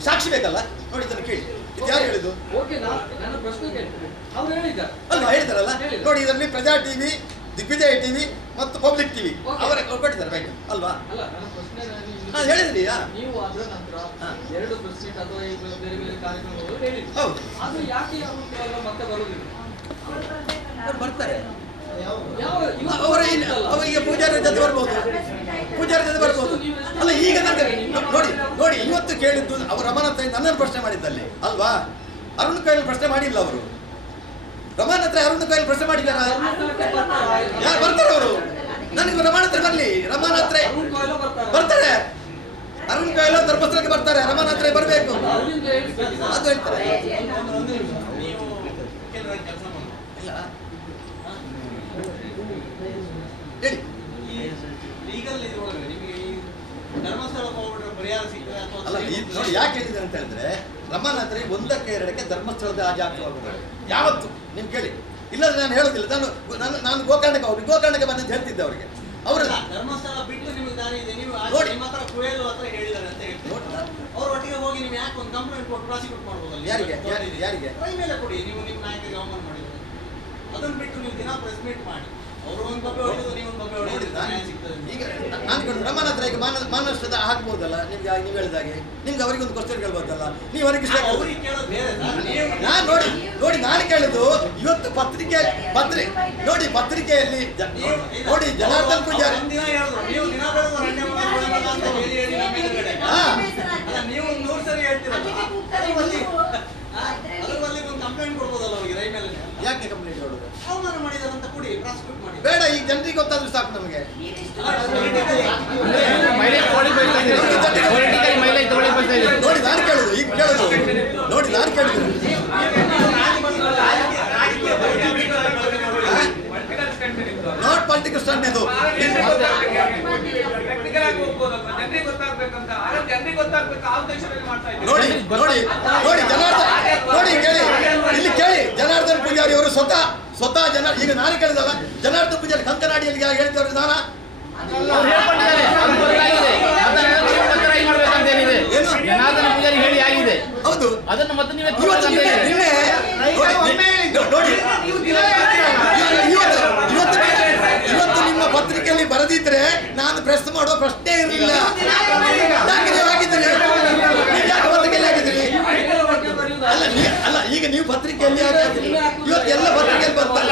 ಸಾಕ್ಷಿ ಬೇಕಲ್ಲ, ನೋಡಿ ಇದನ್ನು ಕೇಳಿ. ಇದು ಯಾರು ಹೇಳಿದ್ದು? ಓಕೆ, ನಾನು ಪ್ರಶ್ನೆ ಕೇಳ್ತೇನೆ. ಅವ್ರು ಹೇಳಿದ್ದಾರೆ ಅಲ್ವಾ, ಹೇಳ್ತಾರಲ್ಲ. ನೋಡಿ ಇದರಲ್ಲಿ ಪ್ರಜಾ ಟಿವಿ, ದಿಗ್ವಿಜಯ ಟಿವಿ ಮತ್ತು ಪಬ್ಲಿಕ್ ಟಿವಿ ಅವರೇ ಕೊಟ್ಟಿದ್ದಾರೆ ಬೈಕ್ ಅಲ್ವಾ? ಅಲ್ಲ, ನನ್ನ ಪ್ರಶ್ನೆ ಹೇಳಿದ್ರಿ. ನೀವು ಅದರ ನಂತರ 2 ಪ್ರೆಸ್ ಮೀಟ್ ಅಥವಾ ಬೇರೆ ಬೇರೆ ಕಾರ್ಯಕ್ರಮಗಳು ಹೇಳಿದ್ರು. ಹೌದು. ಅದು ಯಾಕೆ ಅವರು ಮತ್ತೆ ಬರುವುದಿಲ್ಲ? ಅವ್ರು ಬರ್ತಾರೆ. ಯಾವ ಈಗ ಪೂಜಾರಿ ಜೊತೆ ಬರ್ಬೋದು, ಅಲ್ಲ. ಈಗ ನನಗೆ ನೋಡಿ ಇವತ್ತು ಕೇಳಿದ್ದು ಅವರು ರಮಣ ಹತ್ರ ನನ್ನನ್ನು ಪ್ರಶ್ನೆ ಮಾಡಿದ್ದಲ್ಲಿ ಅಲ್ವಾ? ಅರುಣ್ ಕೈಲಿ ಪ್ರಶ್ನೆ ಮಾಡಿಲ್ಲ ಅವರು. ರಮಣ ಹತ್ರ ಅರುಣ್ ಕೈಲಿ ಪ್ರಶ್ನೆ ಮಾಡಿದ್ದಾರಾ? ಯಾರು ಬರ್ತಾರೆ ಅವರು? ನನಗೆ ರಮಣ ಹತ್ರ ಬರಲಿ. ರಮಣ ಹತ್ರ ಬರ್ತಾರೆ. ಅರುಣ್ ಕೈಲ ಧರ್ಮಸ್ಥಳಕ್ಕೆ ಬರ್ತಾರೆ. ರಮಣ ಹತ್ರ ಬರಬೇಕು ಅದು ಹೇಳ್ತಾರೆ. ಇಲ್ಲ ಹೇಳಿ. ಅಲ್ಲ ನೋಡಿ ಯಾಕೆ ಹೇಳಿದೆ ಅಂತ ಹೇಳಿದ್ರೆ, ರಮಣ ಹತ್ರ 1ಕ್ಕೆ 2ಕ್ಕೆ ಧರ್ಮಸ್ಥಳದ ಆಜಾತವಾಗುವುದು ಯಾವತ್ತು ನೀವು ಕೇಳಿ. ಇಲ್ಲದ್ರೆ ನಾನು ಹೇಳೋದಿಲ್ಲ. ನಾನು ಗೋಕರ್ಣಕ್ಕೆ ಹೋಗಿ ಗೋಕರ್ಣಕ್ಕೆ ಬಂದು ಹೇಳ್ತಿದ್ದೆ ಅವರಿಗೆ. ಅವರು ಧರ್ಮಸ್ಥಳ ಬಿಟ್ಟು ನಿಮಗೆ ದಾರಿ ಇದೆ. ನೀವು ನೋಡಿ ನಿಮ್ಮ ಹತ್ರ ಕುಯಲು ಹತ್ರ ಹೇಳಿದ್ದಾರೆ ಅಂತ ಹೇಳ್ತಾರೆ. ಅವ್ರ ಒಟ್ಟಿಗೆ ಹೋಗಿ ನೀವು ಯಾಕೆ ಒಂದು ಕಂಪ್ಲೇಂಟ್ ಕೊಟ್ಟು ಪ್ರಾಸಿಕ್ಯೂಟ್ ಮಾಡ್ಬೋದಲ್ಲ? ಯಾರಿಗೆ ಕೈ ಮೇಲೆ ಕೊಡಿ. ನೀವು ನಿಮ್ಮ ನಾಯಕರಿಗೆ ಅವಮಾನ ಮಾಡಿದ್ರೆ ಅದನ್ನು ಬಿಟ್ಟು ನೀವು ದಿನ ಪ್ರೆಸ್ ಮೀಟ್ ಮಾಡಿ. ಅವರು ಒಂದು ಬಗ್ಗೆ ಹೊಡೆದು ನೀವು ಒಂದು ಬಗ್ಗೆ ಹೊಡೆದು ಈಗ ನಾನು ರಮಣ ಹತ್ರ ಈಗ ಮಾನಷ್ಟದ ಹಾಕ್ಬೋದಲ್ಲ ನಿಮ್ಗೆ. ನೀವು ಹೇಳಿದಾಗೆ ನಿಮ್ಗೆ ಅವರಿಗೆ ಒಂದು ಕ್ವಶನ್ ಕೇಳ್ಬೋದಲ್ಲ. ನೀವು ಅವರಿಗೆ ಕೇಳೋದು ಬೇರೆ. ನಾನು ನೋಡಿ ನಾನು ಕೇಳಿದ್ದು ಇವತ್ತು ನೋಡಿ ಪತ್ರಿಕೆಯಲ್ಲಿ ನೋಡಿ ಜನಾರ್ದನ್ ಪೂಜಾರಿ ದಿನ ಹೇಳಿದ್ರು. ನೀವು ದಿನ ಬೆಳೆದು ಅಂತ ಹೇಳಿ ನಮ್ಮ ಎದುರುಗಡೆ ನೀವು 100 ಸರಿ ಹೇಳ್ತೀರಲ್ಲ. ಅದ್ರ ಬದಲಿಗೆ ಒಂದು ಕಂಪ್ಲೇಂಟ್ ಕೊಡ್ಬೋದಲ್ಲ ಅವರಿಗೆ ರೈ ಮೇಲೆ. ಯಾಕೆ ಕಂಪ್ಲೇಂಟ್ ಕೊಡೋದು? ಅವಮಾನ ಮಾಡಿದಾರೆ ಅಂತ ಕೊಡಿ, ಪ್ರಾಸಿಕ್ಯೂಟ್ ಮಾಡಿ. ಬೇಡ, ಈಗ ಜನರಿಗೆ ಗೊತ್ತಾದ್ರೂ ಸಾಕು ನಮಗೆ. ನೋಡಿ ನಾನು ಕೇಳುದು ಈಗ ಕೇಳುದು ನೋಡಿ ನಾನು ಕೇಳಿದ್ರು ನಾಟ್ ಪೊಲಿಟಿಕಲ್ ಸ್ಟಂಟ್ ಇದು. ನೋಡಿ ಇಲ್ಲಿ ಕೇಳಿ. ಜನಾರ್ದನ್ ಪೂಜಾರಿ ಅವರು ಸ್ವತಃ ಈಗ ನಾನು ಕೇಳಿದಲ್ಲ, ಜನಾರ್ದನ್ ಪೂಜಾರಿ ಕಂಕನಾಡಿಯಲ್ಲಿ ಹೇಳ್ತವ್ರು ನಾನು ಜನಾರ್ದನ ಪೂಜಾರಿ ಹೇಳಿ ಆಗಿದೆ. ಹೌದು, ಅದನ್ನು ಮತ್ತೆ ನೀವೇ ಇವತ್ತು ನಿಮ್ಮ ಪತ್ರಿಕೆಯಲ್ಲಿ ಬರೆದಿದ್ರೆ ನಾನು ಪ್ರೆಸ್ ಮಾಡೋ ಪ್ರಶ್ನೆ ಇರಲಿಲ್ಲ. ಯಾಕೆ ನೀವು ಆಗಿದ್ದೀರಿ? ಯಾಕೆ ಪತ್ರಿಕೆಯಲ್ಲಿ ಆಗಿದ್ದೀರಿ? ಅಲ್ಲ ಈಗ ನೀವು ಪತ್ರಿಕೆಯಲ್ಲಿ ಇವತ್ತು ಎಲ್ಲ ಪತ್ರಿಕೆಯಲ್ಲಿ ಬರ್ತಲ್ಲ.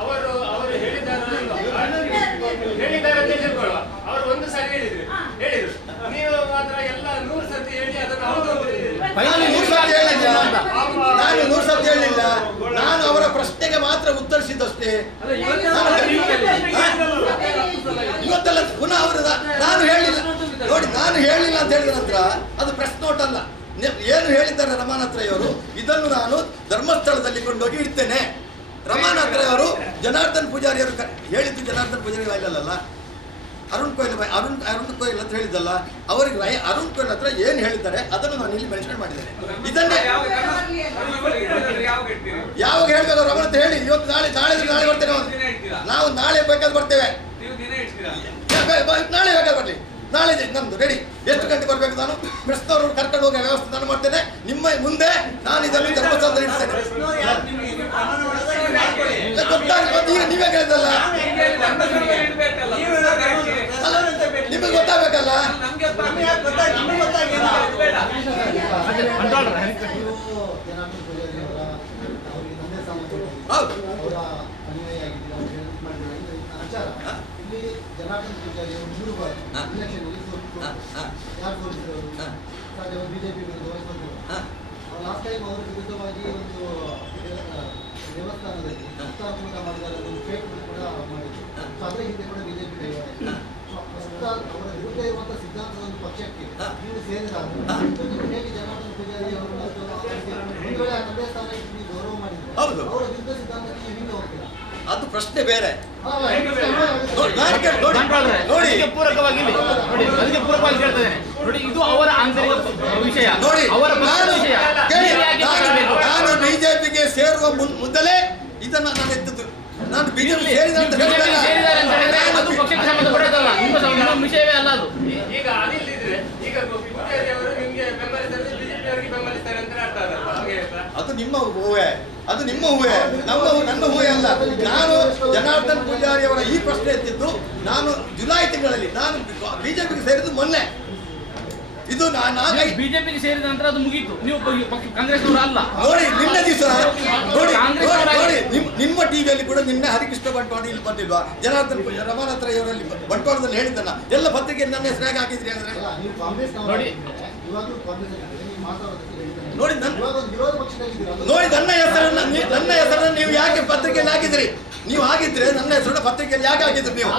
ಅವರು ಹೇಳಿದ್ದಾರೆ ಅಂತ ತಿಳ್ಕೊಳ್ಳುವ. ಅವರು ಒಂದು ಸರಿ ಹೇಳಿದ್ರು, ನೀವು ಮಾತ್ರ ಎಲ್ಲ 100 ಸರ್ತಿ ಹೇಳಿ ಅದನ್ನು ನಾನು 100 ಸರ್ತಿ ಹೇಳಿಲ್ಲ. ನಾನು ಅವರ ಪ್ರಶ್ನೆಗೆ ಮಾತ್ರ ಉತ್ತರಿಸಿದಷ್ಟೇ. ಇವತ್ತೆಲ್ಲ ಪುನಃ ಅವರು ನಾನು ಹೇಳಿಲ್ಲ ನೋಡಿ, ನಾನು ಹೇಳಿಲ್ಲ ಅಂತ ಹೇಳಿದ ನಂತರ ಅದು ಪ್ರೆಸ್ ನೋಟ್ ಅಲ್ಲ. ಏನು ಹೇಳಿದ್ದಾರೆ ರಮಾನಾಥ್ರಯ್ಯವರು, ಇದನ್ನು ನಾನು ಧರ್ಮಸ್ಥಳದಲ್ಲಿ ಕೊಂಡೋಗಿ ಇಡ್ತೇನೆ. ರಮಾನಾಥ್ರಯ್ಯವರು ಜನಾರ್ದನ್ ಪೂಜಾರಿ ಅವರು ಹೇಳಿದ್ದು ಜನಾರ್ದನ್ ಪೂಜಾರಿ ಅಲ್ಲಲ್ಲ, ಅರುಣ್ ಕೊಯ್ಲ್ ಅಂತ ಹೇಳಿದ್ದಲ್ಲ. ಅವರಿಗೆ ಅರುಣ್ ಕೊಯ್ಲ್ ಹತ್ರ ಏನು ಹೇಳಿದ್ದಾರೆ ಅದನ್ನು ನಾನು ಇಲ್ಲಿ ಮೆನ್ಷನ್ ಮಾಡಿದ್ದೇನೆ. ಇದನ್ನೇ ಯಾವಾಗ ಹೇಳ್ಬೇಕು ರಮಣ ಅಂತ ಹೇಳಿ. ಇವತ್ತು ನಾಳೆ ಬರ್ತೇನೆ ನಾವು. ನಾಳೆ ಬೇಕಾದ್ರೆ ಬರ್ತೇವೆ. ನಾಳೆ ಬೇಕಾದ್ರೆ ಬರಲಿ. ನಾಳೆ ನಮ್ದು ರೆಡಿ. ಎಷ್ಟು ಗಂಟೆ ಬರಬೇಕು? ನಾನು ಪ್ರೆಸ್ನವರು ಕರ್ಕೊಂಡು ಹೋಗೋ ವ್ಯವಸ್ಥೆ ನಾನು ಮಾಡ್ತೇನೆ. ನಿಮ್ಮ ಮುಂದೆ ನಾನು ಇದನ್ನು ಧರ್ಮಸ್ಥಳದಲ್ಲಿ ಇಡ್ತೇನೆ. ಗೊತ್ತಾಗ ಈಗ ನೀವೇ ಕೇಳಿದಲ್ಲ, ನಿಮಗೆ ಗೊತ್ತಾಗಬೇಕಲ್ಲ. ಜನಾರ್ದನ್ ಪೂಜಾರಿ ಅವರು 3 ಬಾರಿ ಇಲೆಕ್ಷನ್ನಲ್ಲಿ ಯಾರು ಸೋಲಿಸಿದವರು? ಬಿಜೆಪಿ ವಿರುದ್ಧವಾಗಿ ಸೋತಿದ್ರು. ಲಾಸ್ಟ್ ಟೈಮ್ ಅವರ ವಿರುದ್ಧವಾಗಿ ಒಂದು ದೇವಸ್ಥಾನದಲ್ಲಿ ಹಸ್ತಾಂತರ ಮಾಡಿದ್ದಾರೆ, ಒಂದು ಫೇಕ್ ಕೂಡ ಮಾಡಿದ್ರು. ಸೊ ಅದರ ಹಿಂದೆ ಕೂಡ ಬಿಜೆಪಿ ಕೈವಾಡ. ಅವರ ವಿರುದ್ಧ ಇರುವಂತಹ ಸಿದ್ಧಾಂತದ ಒಂದು ಪಕ್ಷಕ್ಕೆ ನೀವು ಸೇರಿದಾಗ ನೀವು ಹೇಗೆ ಜನಾರ್ದನ್ ಪೂಜಾರಿ ಅವರು ಒಂದು ವೇಳೆ ಆ ತಂದೆ ಸ್ಥಾನಕ್ಕೆ ನೀವು ಗೌರವ ಮಾಡಿದ್ರೆ ಹೌದು. ಅವರ ವಿರುದ್ಧ ಸಿದ್ಧಾಂತಕ್ಕೆ ನೀವು ಹಿಂದೆ ಹೋಗ್ತೀರಾ? ಅದು ಪ್ರಶ್ನೆ ಬೇರೆ. ನೋಡಿ ಅದಕ್ಕೆ ಪೂರಕವಾಗಿ ಇಲ್ಲಿ ನೋಡಿ, ಅದಕ್ಕೆ ಪೂರಕವಾಗಿ ಹೇಳ್ತೇನೆ ನೋಡಿ, ಇದು ಅವರ ಆಂತರಿಕ ವಿಷಯ, ನೋಡಿ ಅವರ ಪಕ್ಷದ ವಿಷಯ. ಕೇಳಿ, ನೀವು ಯಾಕೆ ಮಾತಾಡ್ಬೇಕು? ನಾನು ಬಿಜೆಪಿಗೆ ಸೇರುವ ಮೊದಲೇ ಇದನ್ನ ನಾನು ಎತ್ತದ್ದು. ನಾನು ಬಿಜೆಪಿ ಸೇರಿದ ಅಂತ ಬಿಜೆಪಿ ಹೇಳಿದಾಗ ಸೇರಿದ್ದಾರೆ ಅಂತ ಹೇಳಿದ್ರೆ ಅದು ಪಕ್ಷಕ್ಕೆ ಸಂಬಂಧಪಟ್ಟದಲ್ಲ, ನಿಮ್ಮ ವಿಷಯವೇ ಅಲ್ಲ ಅದು. ಈಗ ಅನಿಲ್ ಇದ್ರೆ ಈಗ ಪೂಜಾರಿ ಅವರು ನಿಮ್ಗೆ ಬೆಂಬಲಿಸ್ತಾರೆ, ಬಿಜೆಪಿ ಅವರಿಗೆ ಬೆಂಬಲಿಸ್ತಾರೆ ಅಂತ ಅರ್ಥ ಆಗಲ್ಲ. ಹಾಗೆ ಆಯ್ತಾ? ಅದು ನಿಮ್ಮ ಹೂವೆ, ಅದು ನಿಮ್ಮ ಹೂವೆ, ನನ್ನ ಹೂವೆ ಅಲ್ಲ. ನಾನು ಜನಾರ್ದನ್ ಪೂಜಾರಿ ಅವರ ಈ ಪ್ರಶ್ನೆ ಎತ್ತಿದ್ದು ನಾನು ಜುಲೈ ತಿಂಗಳಲ್ಲಿ, ನಾನು ಬಿಜೆಪಿಗೆ ಸೇರಿದ್ದು ಮೊನ್ನೆ. ಇದು ನಾನು ಬಿಜೆಪಿಗೆ ಸೇರಿದ ನಂತರ ಅದು ಮುಗೀತು, ನೀವು ಕಾಂಗ್ರೆಸ್ನವರು ಅಲ್ಲ. ನೋಡಿ ನಿನ್ನೆ ದಿವಸ ನೋಡಿ ಕಾಂಗ್ರೆಸ್ ನೋಡಿ ನಿಮ್ಮ ಟಿವಿಯಲ್ಲಿ ಕೂಡ ನಿನ್ನೆ ಹರಿಕೃಷ್ಣ ಬಂಟ್ವಾಳ ಇಲ್ಲಿ ಬಂದಿಲ್ವಾ? ಜನಾರ್ದನ್ ರಮಾನಾಥ್ ರೈ ಅವರಲ್ಲಿ ಬಂಟ್ವಾಳದಲ್ಲಿ ಹೇಳಿದ್ದನ್ನ ಎಲ್ಲ ಪತ್ರಿಕೆಯಲ್ಲಿ ನನ್ನ ಹೆಸರಾಗಿ ಹಾಕಿದ್ರಿ ಅಂದ್ರೆ ಅಲ್ಲ, ನೀವು ಕಾಂಗ್ರೆಸ್ ನೋಡಿ. ಇವಾಗಲೂ ಕಾಂಗ್ರೆಸ್ ನೀವು ಮಾತಾಡೋದಕ್ಕೆ ಹೇಳ್ತಾರೆ. ನೋಡಿ ಇವಾಗ ಒಂದು ವಿರೋಧ ಪಕ್ಷದಲ್ಲಿದ್ದೀರಾ. ನೋಡಿ ನನ್ನ ಹೆಸರನ್ನ ನೀವು ಯಾಕೆ ಪತ್ರಿಕೆಯಲ್ಲಿ ಹಾಕಿದ್ರಿ? ನೀವು ಆಗಿದ್ರೆ ನನ್ನ ಹೆಸರನ್ನ ಪತ್ರಿಕೆಯಲ್ಲಿ ಯಾಕೆ ಹಾಕಿದ್ರಿ ನೀವು?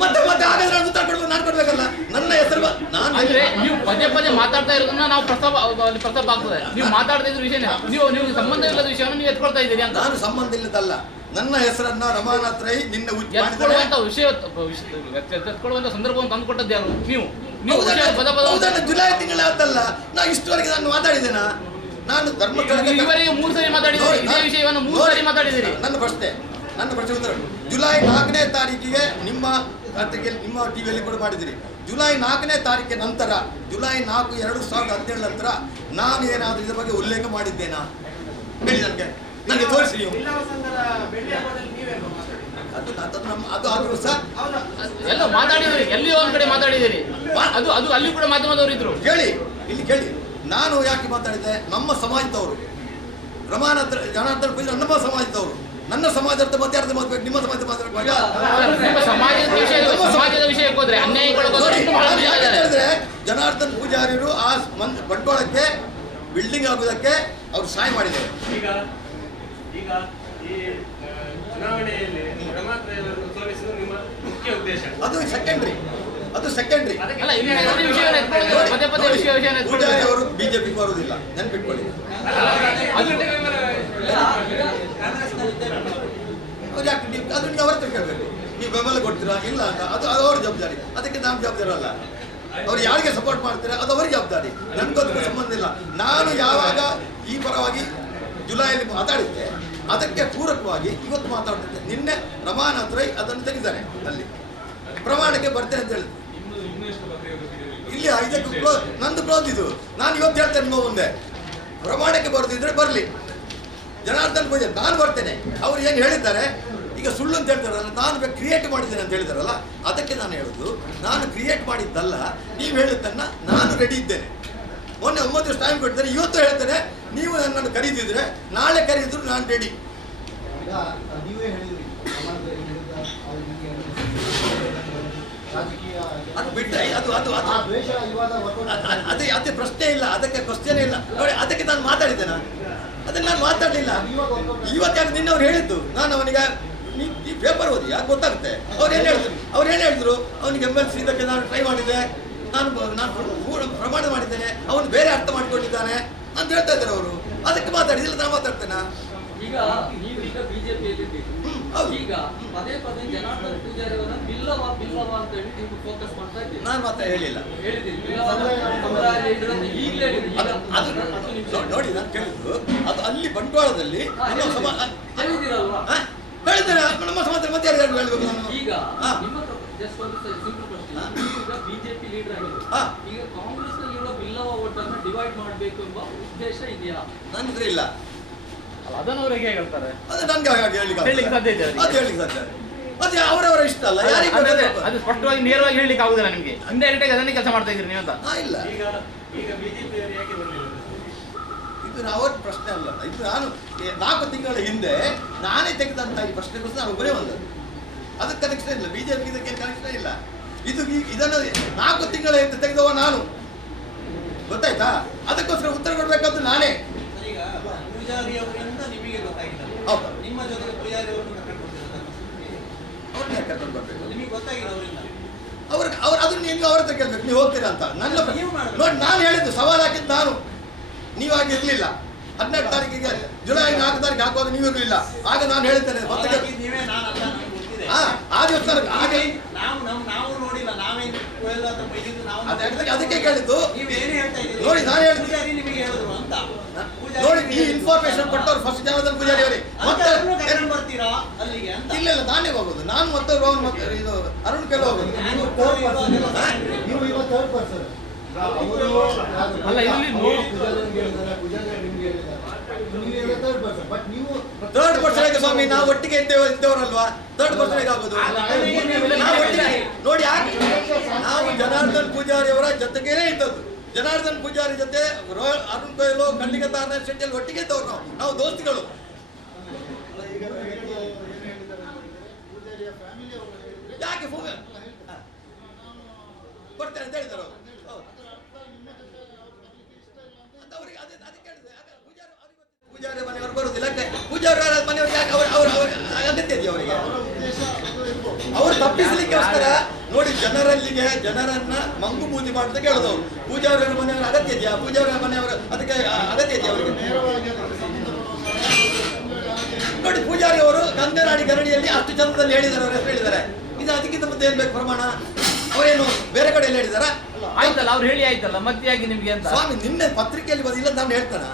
ಮತ್ತೆ ಹಾಗಾದ್ರೆ ನಾನು ಉತ್ತರ ಕೊಡ್ಬೇಕು, ನಾನು ಕೊಡ್ಬೇಕಲ್ಲ. ನನ್ನ ಹೆಸರು ನಾನು ಅಂದ್ರೆ ನೀವು ಪದೇ ಪದೇ ಮಾತಾಡ್ತಾ ಇರೋದನ್ನ ನಾವು ಪ್ರಸ್ತಾಪ ಆಗ್ತದೆ. ನೀವು ಮಾತಾಡ್ತಾ ಇದ್ರ ವಿಷಯ ನೀವು ಸಂಬಂಧ ಇಲ್ಲದ ವಿಷಯವನ್ನು ನೀವು ಎತ್ಕೊಳ್ತಾ ಇದ್ದೀರಿ ಅಂತ. ನಾನು ಸಂಬಂಧ ಇಲ್ಲದಲ್ಲ. ನನ್ನ ಹೆಸರನ್ನ ರಮಾನಾಥ್ ರೈ ನಿನ್ನೆ ಎತ್ಕೊಳ್ಳುವಂತ ವಿಷಯ ಎತ್ಕೊಳ್ಳುವಂತ ಸಂದರ್ಭವನ್ನು ತಂದುಕೊಟ್ಟದ್ದು ಯಾರು? ನೀವು ಜುಲೈ ತಿಂಗಳಾದಲ್ಲ. ನಾ ಇಷ್ಟವರೆಗೆ ನಾನು ಮಾತಾಡಿದ್ದೇನಾ? ನಾನು ಧರ್ಮಸ್ಥಳಕ್ಕೆ ಇವರಿಗೆ 3 ಸರಿ ಮಾತಾಡಿದ್ದೀರಿ, ಇದೇ ವಿಷಯವನ್ನು 3 ಸರಿ ಮಾತಾಡಿದ್ದೀರಿ. ನನ್ನ ಪ್ರಶ್ನೆ ಉತ್ತರ. ಜುಲೈ 4ನೇ ತಾರೀಕಿಗೆ ನಿಮ್ಮ ಪತ್ರಿಕೆಯಲ್ಲಿ, ನಿಮ್ಮ ಟಿವಿಯಲ್ಲಿ ಕೂಡ ಮಾಡಿದಿರಿ. ಜುಲೈ 4ನೇ ತಾರೀಕಿನ ನಂತರ, ಜುಲೈ 4, 2017 ನಂತರ ನಾನು ಏನಾದರೂ ಇದರ ಬಗ್ಗೆ ಉಲ್ಲೇಖ ಮಾಡಿದ್ದೇನಾ? ಹೇಳಿ ನನಗೆ ತೋರಿಸಿ ನೀವು. ಅದು ಆದ್ರೂ ಸಹ ಎಲ್ಲ ಮಾತಾಡಿದಿರಿ, ಎಲ್ಲಿಯೋ ಒಂದ್ ಕಡೆ ಮಾತಾಡಿದಿರಿ. ಅದು ಅಲ್ಲಿ ಕೂಡ ಮಾಧ್ಯಮದವರು ಇದ್ರು. ಕೇಳಿ, ಇಲ್ಲಿ ಕೇಳಿ, ನಾನು ಯಾಕೆ ಮಾತಾಡಿದ್ದೆ? ನಮ್ಮ ಸಮಾಜದವರು ಜನಾರ್ದನ್ ಪೂಜಾರಿ ನಮ್ಮ ಸಮಾಜದವರು. ನನ್ನ ಸಮಾಜದ ಮತ್ತೆ ಯಾರ್ದು ಮಾತಾಡ್ಬೇಕು? ನಿಮ್ಮ ಸಮಾಜದ ಮಾತಾಡ್ಬೇಕು. ಸಮಾಜದ ವಿಷಯಕ್ಕೆ ಹೋದ್ರೆ ಹೇಳಿದ್ರೆ ಜನಾರ್ದನ್ ಪೂಜಾರಿಯರು ಆ ಬಂಟ್ವಾಳಕ್ಕೆ ಬಿಲ್ಡಿಂಗ್ ಆಗುವುದಕ್ಕೆ ಅವ್ರು ಸಹಾಯ ಮಾಡಿದ್ದಾರೆ. ಈಗ ಈ ಚುನಾವಣೆಯಲ್ಲಿ ರಮಾನಾಥ್ ರೈ ಅವರನ್ನು ಸೋಲಿಸುವುದು ನಿಮ್ಮ ಮುಖ್ಯ ಉದ್ದೇಶ. ಅದು ಸೆಕೆಂಡ್ರಿ. ಅಲ್ಲ, ಇಲ್ಲಿ ವಿಷಯ ಪದೇ ಪದೇ ವಿಷಯ ಪೂಜಾರಿ ಅವರು ಬಿಜೆಪಿ ಬರುವುದಿಲ್ಲ, ನೆನ್ಪಿಟ್ಕೊಳ್ಳಿ. ಅದು ನೀವು ಅವ್ರ ಕೇಳಬೇಕು. ನೀವು ಬೆಂಬಲ ಕೊಡ್ತೀರಾ ಇಲ್ಲ ಅಂತ, ಅದು ಅವ್ರ ಜವಾಬ್ದಾರಿ. ಅದಕ್ಕೆ ನಾನು ಜವಾಬ್ದಾರಿ ಅಲ್ಲ. ಅವ್ರು ಯಾರಿಗೆ ಸಪೋರ್ಟ್ ಮಾಡ್ತೀರಾ ಅದು ಅವ್ರಿಗೆ ಜವಾಬ್ದಾರಿ, ನನ್ಗೊತ್ತಿಗೆ ಸಂಬಂಧ ಇಲ್ಲ. ನಾನು ಯಾವಾಗ ಈ ಪರವಾಗಿ ಜುಲೈಯಲ್ಲಿ ಮಾತಾಡಿದ್ದೆ, ಅದಕ್ಕೆ ಪೂರಕವಾಗಿ ಇವತ್ತು ಮಾತಾಡ್ತಿದ್ದೆ. ನಿನ್ನೆ ರಮಾನಾಥ್ ರೈ ಅದನ್ನು ತೆಗೆದಾರೆ, ಅಲ್ಲಿ ಪ್ರಮಾಣಕ್ಕೆ ಬರ್ತೇನೆ ಅಂತ ಹೇಳಿದ್ರು. ಇಲ್ಲಿ ಇದಕ್ಕೆ ನಂದು ಕ್ಲೋಸ್ ಇದು. ನಾನು ಇವತ್ತು ಹೇಳ್ತೇನೆ ನಿಮ್ಮ ಮುಂದೆ, ಪ್ರಮಾಣಕ್ಕೆ ಬರೋದಿದ್ರೆ ಬರಲಿ. ಜನಾರ್ದನ್ ಪೂಜಾರಿ ನಾನು ಬರ್ತೇನೆ. ಅವ್ರು ಏನು ಹೇಳಿದ್ದಾರೆ ಈಗ ಸುಳ್ಳು ಅಂತ ಹೇಳ್ತಾರಲ್ಲ, ನಾನು ಕ್ರಿಯೇಟ್ ಮಾಡಿದ್ದೇನೆ ಅಂತ ಹೇಳಿದಾರಲ್ಲ, ಅದಕ್ಕೆ ನಾನು ಹೇಳೋದು ನಾನು ಕ್ರಿಯೇಟ್ ಮಾಡಿದ್ದಲ್ಲ. ನೀವು ಹೇಳಿದ್ದನ್ನು ನಾನು ರೆಡಿ ಇದ್ದೇನೆ. ಮೊನ್ನೆ 9 ದಿವಸ ಟೈಮ್ ಕೊಡ್ತಾರೆ, ಇವತ್ತು ಹೇಳ್ತೇನೆ. ನೀವು ನನ್ನನ್ನು ಕರೀತಿದ್ರೆ ನಾಳೆ ಕರೀದ್ರು ನಾನು ರೆಡಿ. ಈಗ ನೀವೇ ಹೇಳಿದ್ರಿ ರಾಜಕೀಯ ಅದು ಬಿಟ್ಟರೆ ಆ ದ್ವೇಷ ವಿವಾದ ಅದೇ ಪ್ರಶ್ನೆ ಇಲ್ಲ, ಅದಕ್ಕೆ ಕ್ವಶ್ಚನ್ ಇಲ್ಲ. ನೋಡಿ, ಅದಕ್ಕೆ ನಾನು ಮಾತಾಡಿದ್ದೇನೆ, ಅದಕ್ಕೆ ನಾನು ಮಾತಾಡಲಿಲ್ಲ. ಇವತ್ತು ಯಾಕೆ ನಿನ್ನವ್ರು ಹೇಳಿದ್ದು, ನಾನು ಅವನಿಗೆ ಈ ಪೇಪರ್ ಓದಿ ಯಾಕೆ ಗೊತ್ತಾಗುತ್ತೆ. ಅವ್ರು ಏನು ಹೇಳಿದ್ರು ಅವನಿಗೆ MLC ಇದಕ್ಕೆ ನಾನು ಟ್ರೈ ಮಾಡಿದ್ದೆ, ನಾನು ಪ್ರಮಾಣ ಮಾಡಿದ್ದೇನೆ, ಅವನು ಬೇರೆ ಅರ್ಥ ಮಾಡಿಕೊಂಡಿದ್ದಾನೆ ಅಂತ ಹೇಳ್ತಾ ಇದ್ದಾರೆ ಅವರು. ಅದಕ್ಕೆ ಮಾತಾಡಿದಿಲ್ಲ, ನಾನು ಮಾತಾಡ್ತೇನೆ. ಈಗ ನೀವೀಗ ಬಿಜೆಪಿಯಲ್ಲಿ ಈಗ ಪದೇ ಪದೇ ಜನಾರ್ದನ್ ಪೂಜಾರಿ ಅವರನ್ನ ಬಿಲ್ಲವ ಅಂತ ಹೇಳಿ ನೀವು ಫೋಕಸ್ ಮಾಡ್ತಾ ಇದ್ದೀರಿ. ನಾನು ಮಾತ್ರ ಹೇಳಿಲ್ಲ, ಹೇಳಿದ್ದೀರಿ ನೋಡಿ ನಾನು ಕೇಳಿದ್ದು ಅದು ಅಲ್ಲಿ ಬಂಟ್ವಾಳದಲ್ಲಿ ಹೇಳಿದಿರಲ್ವಾ? ಹೇಳಿದ್ದೇನೆ ನಮ್ಮ ಸಮಾಜ ಮತ್ತೆ ಯಾರು ಹೇಳ್ಬೇಕು ನಾನು. ಈಗ ನಿಮ್ಮ ಜಸ್ಟ್ ಒಂದು ಸಿಂಪಲ್ ಪ್ರಶ್ನೆ, ಈಗ ಬಿಜೆಪಿ ಲೀಡರ್ ಆಗಿದ್ರು, ಈಗ ಕಾಂಗ್ರೆಸ್ ನಲ್ಲಿರುವ ಬಿಲ್ಲವ ಓಟನ್ನು ಡಿವೈಡ್ ಮಾಡಬೇಕು ಎಂಬ ಉದ್ದೇಶ ಇದೆಯಾ? ನನ್ನಿದ್ರೆ ಇಲ್ಲ. ಅದನ್ನು ಅವ್ರಿಗೆ ಹೇಗೆ ಹೇಳ್ತಾರೆ? ಅದು ನನಗೆ ಹೇಳಲಿಕ್ಕೆ ಸಾಧ್ಯ ಇದೆ. ಅದು ಹೇಳಲಿಕ್ಕೆ ಸಾಧ್ಯ. ಅದು ಅವರವರ ಇಷ್ಟ ಅಲ್ಲ, ಯಾರಿಗೆ ಅದು ಸ್ಪಷ್ಟವಾಗಿ ನೇರವಾಗಿ ಹೇಳಲಿಕ್ಕೆ ಆಗುದಿಲ್ಲ ನಿಮಗೆ. ಇಂಡೈರೆಕ್ಟ್ ಆಗಿ ಅದನ್ನೇ ಕೆಲಸ ಮಾಡ್ತಾ ಇದ್ದೀರಿ ನೀವು ಅಂತ. ಇಲ್ಲ, ಈಗ ಬಿಜೆಪಿ ಅವರು ಯಾಕೆ ಬರಲಿಲ್ಲ? ಇದು ಅವರ ಪ್ರಶ್ನೆ ಅಲ್ಲ. ಇದು ನಾನು 4 ತಿಂಗಳ ಹಿಂದೆ ನಾನೇ ತೆಗೆದಂತ ಈ ಪ್ರಶ್ನೆಗೋಸ್ಕರ ನಾನು ಒಬ್ಬರೇ ಬಂದದ್ದು. ಅದಕ್ಕೆ ಕನೆಕ್ಷನ್ ಇಲ್ಲ, ಬಿಜೆಪಿ ಇದಕ್ಕೆ ಕನೆಕ್ಷನ್ ಇಲ್ಲ. ಇದನ್ನು 4 ತಿಂಗಳ ಹಿಂದೆ ತೆಗೆದವ ನಾನು, ಗೊತ್ತಾಯ್ತಾ? ಅದಕ್ಕೋಸ್ಕರ ಉತ್ತರ ಕೊಡ್ಬೇಕಂತ ನಾನೇ. ಈಗ ಪೂಜಾರಿ ಅವರಿಂದ ನಿಮಗೆ ಗೊತ್ತಾಗಿಲ್ಲ. ಹೌದು. ಕರ್ಕೊಂಡು ಬರ್ಬೇಕು. ನಿಮಗೆ ಗೊತ್ತಾಗಿಲ್ಲ ಅವರಿಂದ ಅವ್ರು ಅದನ್ನ ನೀವು ಅವ್ರ ಹತ್ರ ಕೇಳ್ಬೇಕು, ನೀವು ಹೋಗ್ತೀರಾ ಅಂತ. ನನ್ನ ನೀವು ಮಾಡ್ಬೇಕು. ನೋಡಿ, ನಾನು ಹೇಳಿದ್ದು ಸವಾಲು ಹಾಕಿದ್ದು ನಾನು, ನೀವಾಗಿ ಇರಲಿಲ್ಲ. 14 ತಾರೀಕಿಗೆ ಜುಲೈ 4 ತಾರೀಕು ಹಾಕುವಾಗ ನೀವು ಇರಲಿಲ್ಲ. ಆಗ ನಾನು ಹೇಳ್ತೇನೆ ಪತ್ರಿಕೆ ನೀವೇ ನಾನಲ್ಲ, ನಮ್ಗೆ ಗೊತ್ತಿದೆ. ಆ ದಿವಸ ಹಾಗೆ ನಾವು ನೋಡಿಲ್ಲ, ನಾವೇನು ಕೊಯ್ಲು ಅಂತ ಬೈದಿದ್ದು ನಾವು ಅದಕ್ಕೆ ಕೇಳಿದ್ದು. ನೀವೇನು ಹೇಳ್ತಾ ಇದ್ದೀರಿ? ನೋಡಿ, ನಾನು ಹೇಳಿದ್ದು ಪೂಜಾರಿ ನಿಮಗೆ ಹೇಳಿದ್ರು ಅಂತ. ನೋಡಿ, ಈ ಇನ್ಫಾರ್ಮೇಶನ್ ಕೊಟ್ಟವ್ರು ಫಸ್ಟ್ ಜನಾರ್ದನ್ ಪೂಜಾರಿ ಅವರಿಗೆ. ಮತ್ತೆ ಕರ್ಕೊಂಡು ಬರ್ತೀರಾ ಅಲ್ಲಿಗೆ ಅಂತ? ಇಲ್ಲ ನಾನೇ ಹೋಗೋದು, ನಾನು ಮತ್ತೆ ರೋಹನ್ ಮತ್ತೆ ಇದು ಅರುಣ್ ಕೆಲ ಹೋಗೋದು. ನೀವು ಥರ್ಡ್ ಪರ್ಸನ್, ನೀವು ಇವಾಗ ಥರ್ಡ್ ಪರ್ಸನ್. ಅಲ್ಲ, ಇಲ್ಲಿ ಪೂಜಾರಿ ನಿಮ್ಗೆ ಹೇಳಿದ್ದಾರೆ, ನೀವು ಥರ್ಡ್ ಪರ್ಸನ್. ಬಟ್ ನೀವು ಥರ್ಡ್ ಪರ್ಸನ್ ಸ್ವಾಮಿ, ನಾವು ಒಟ್ಟಿಗೆ ಇದ್ದವರಲ್ವಾ? ಥರ್ಡ್ ಪರ್ಸನ್ ಆಗೋದು ನಾವು ಒಟ್ಟಿಗೆ. ನೋಡಿ, ನಾವು ಜನಾರ್ದನ್ ಪೂಜಾರಿ ಅವರ ಜೊತೆಗೇನೆ ಇದ್ದದ್ದು. ಜನಾರ್ದನ್ ಪೂಜಾರಿ ಜೊತೆ ಅರುಣ್ ಕೊಯ್ಲು, ಖಂಡಿತ ಶೆಟ್ಟಿಯಲ್ಲಿ ಒಟ್ಟಿಗೆ ಇದ್ದವ್ರು. ನಾವು ದೋಸ್ತಿಗಳು. ಯಾಕೆ ಕೊಡ್ತೇನೆ ಅಂತ ಹೇಳಿದರು ಪೂಜಾರಿ ಮನೆಯವರು ಬರುವುದಿಲ್ಲ. ಪೂಜಾರಿ ಮನೆಯವ್ರಿಗೆ ಯಾಕೆ ಅವ್ರ ಅಗತ್ಯ ಇದೆಯಾ ಅವರಿಗೆ? ಅವರು ತಪ್ಪಿಸಲಿಕ್ಕೋಸ್ಕರ ನೋಡಿ, ಜನರನ್ನ ಮಂಗು ಬೂದಿ ಮಾಡ್ತಾ ಕೇಳೋದವ್ರು. ಪೂಜಾರಿ ಮನೆಯವರ ಅಗತ್ಯ ಇದೆಯಾ? ಪೂಜಾರಿ ಮನೆಯವರ ಅದಕ್ಕೆ ಅಗತ್ಯ ಇದೆಯಾ ಅವರಿಗೆ? ನೋಡಿ, ಪೂಜಾರಿ ಅವರು ಗಂಗನಾಡಿ ಗರಡಿಯಲ್ಲಿ ಅಷ್ಟು ಚಂದದಲ್ಲಿ ಹೇಳಿದ್ದಾರೆ, ಅವ್ರ ಹೆಸರು ಹೇಳಿದ್ದಾರೆ. ಇದು ಅದಕ್ಕಿಂತ ಮತ್ತೆ ಏನ್ ಬೇಕು ಪ್ರಮಾಣ? ಅವರೇನು ಬೇರೆ ಕಡೆಯಲ್ಲಿ ಹೇಳಿದಾರ? ಆಯ್ತಲ್ಲ, ಅವ್ರು ಹೇಳಿ ಆಯ್ತಲ್ಲ, ಮತ್ತೆ ಯಾಕೆ ನಿಮ್ಗೆ ಅಂತ? ಸ್ವಾಮಿ, ನಿನ್ನೆ ಪತ್ರಿಕೆಯಲ್ಲಿ ಬಂದಿಲ್ಲ ನಾನು ಹೇಳ್ತಾನ?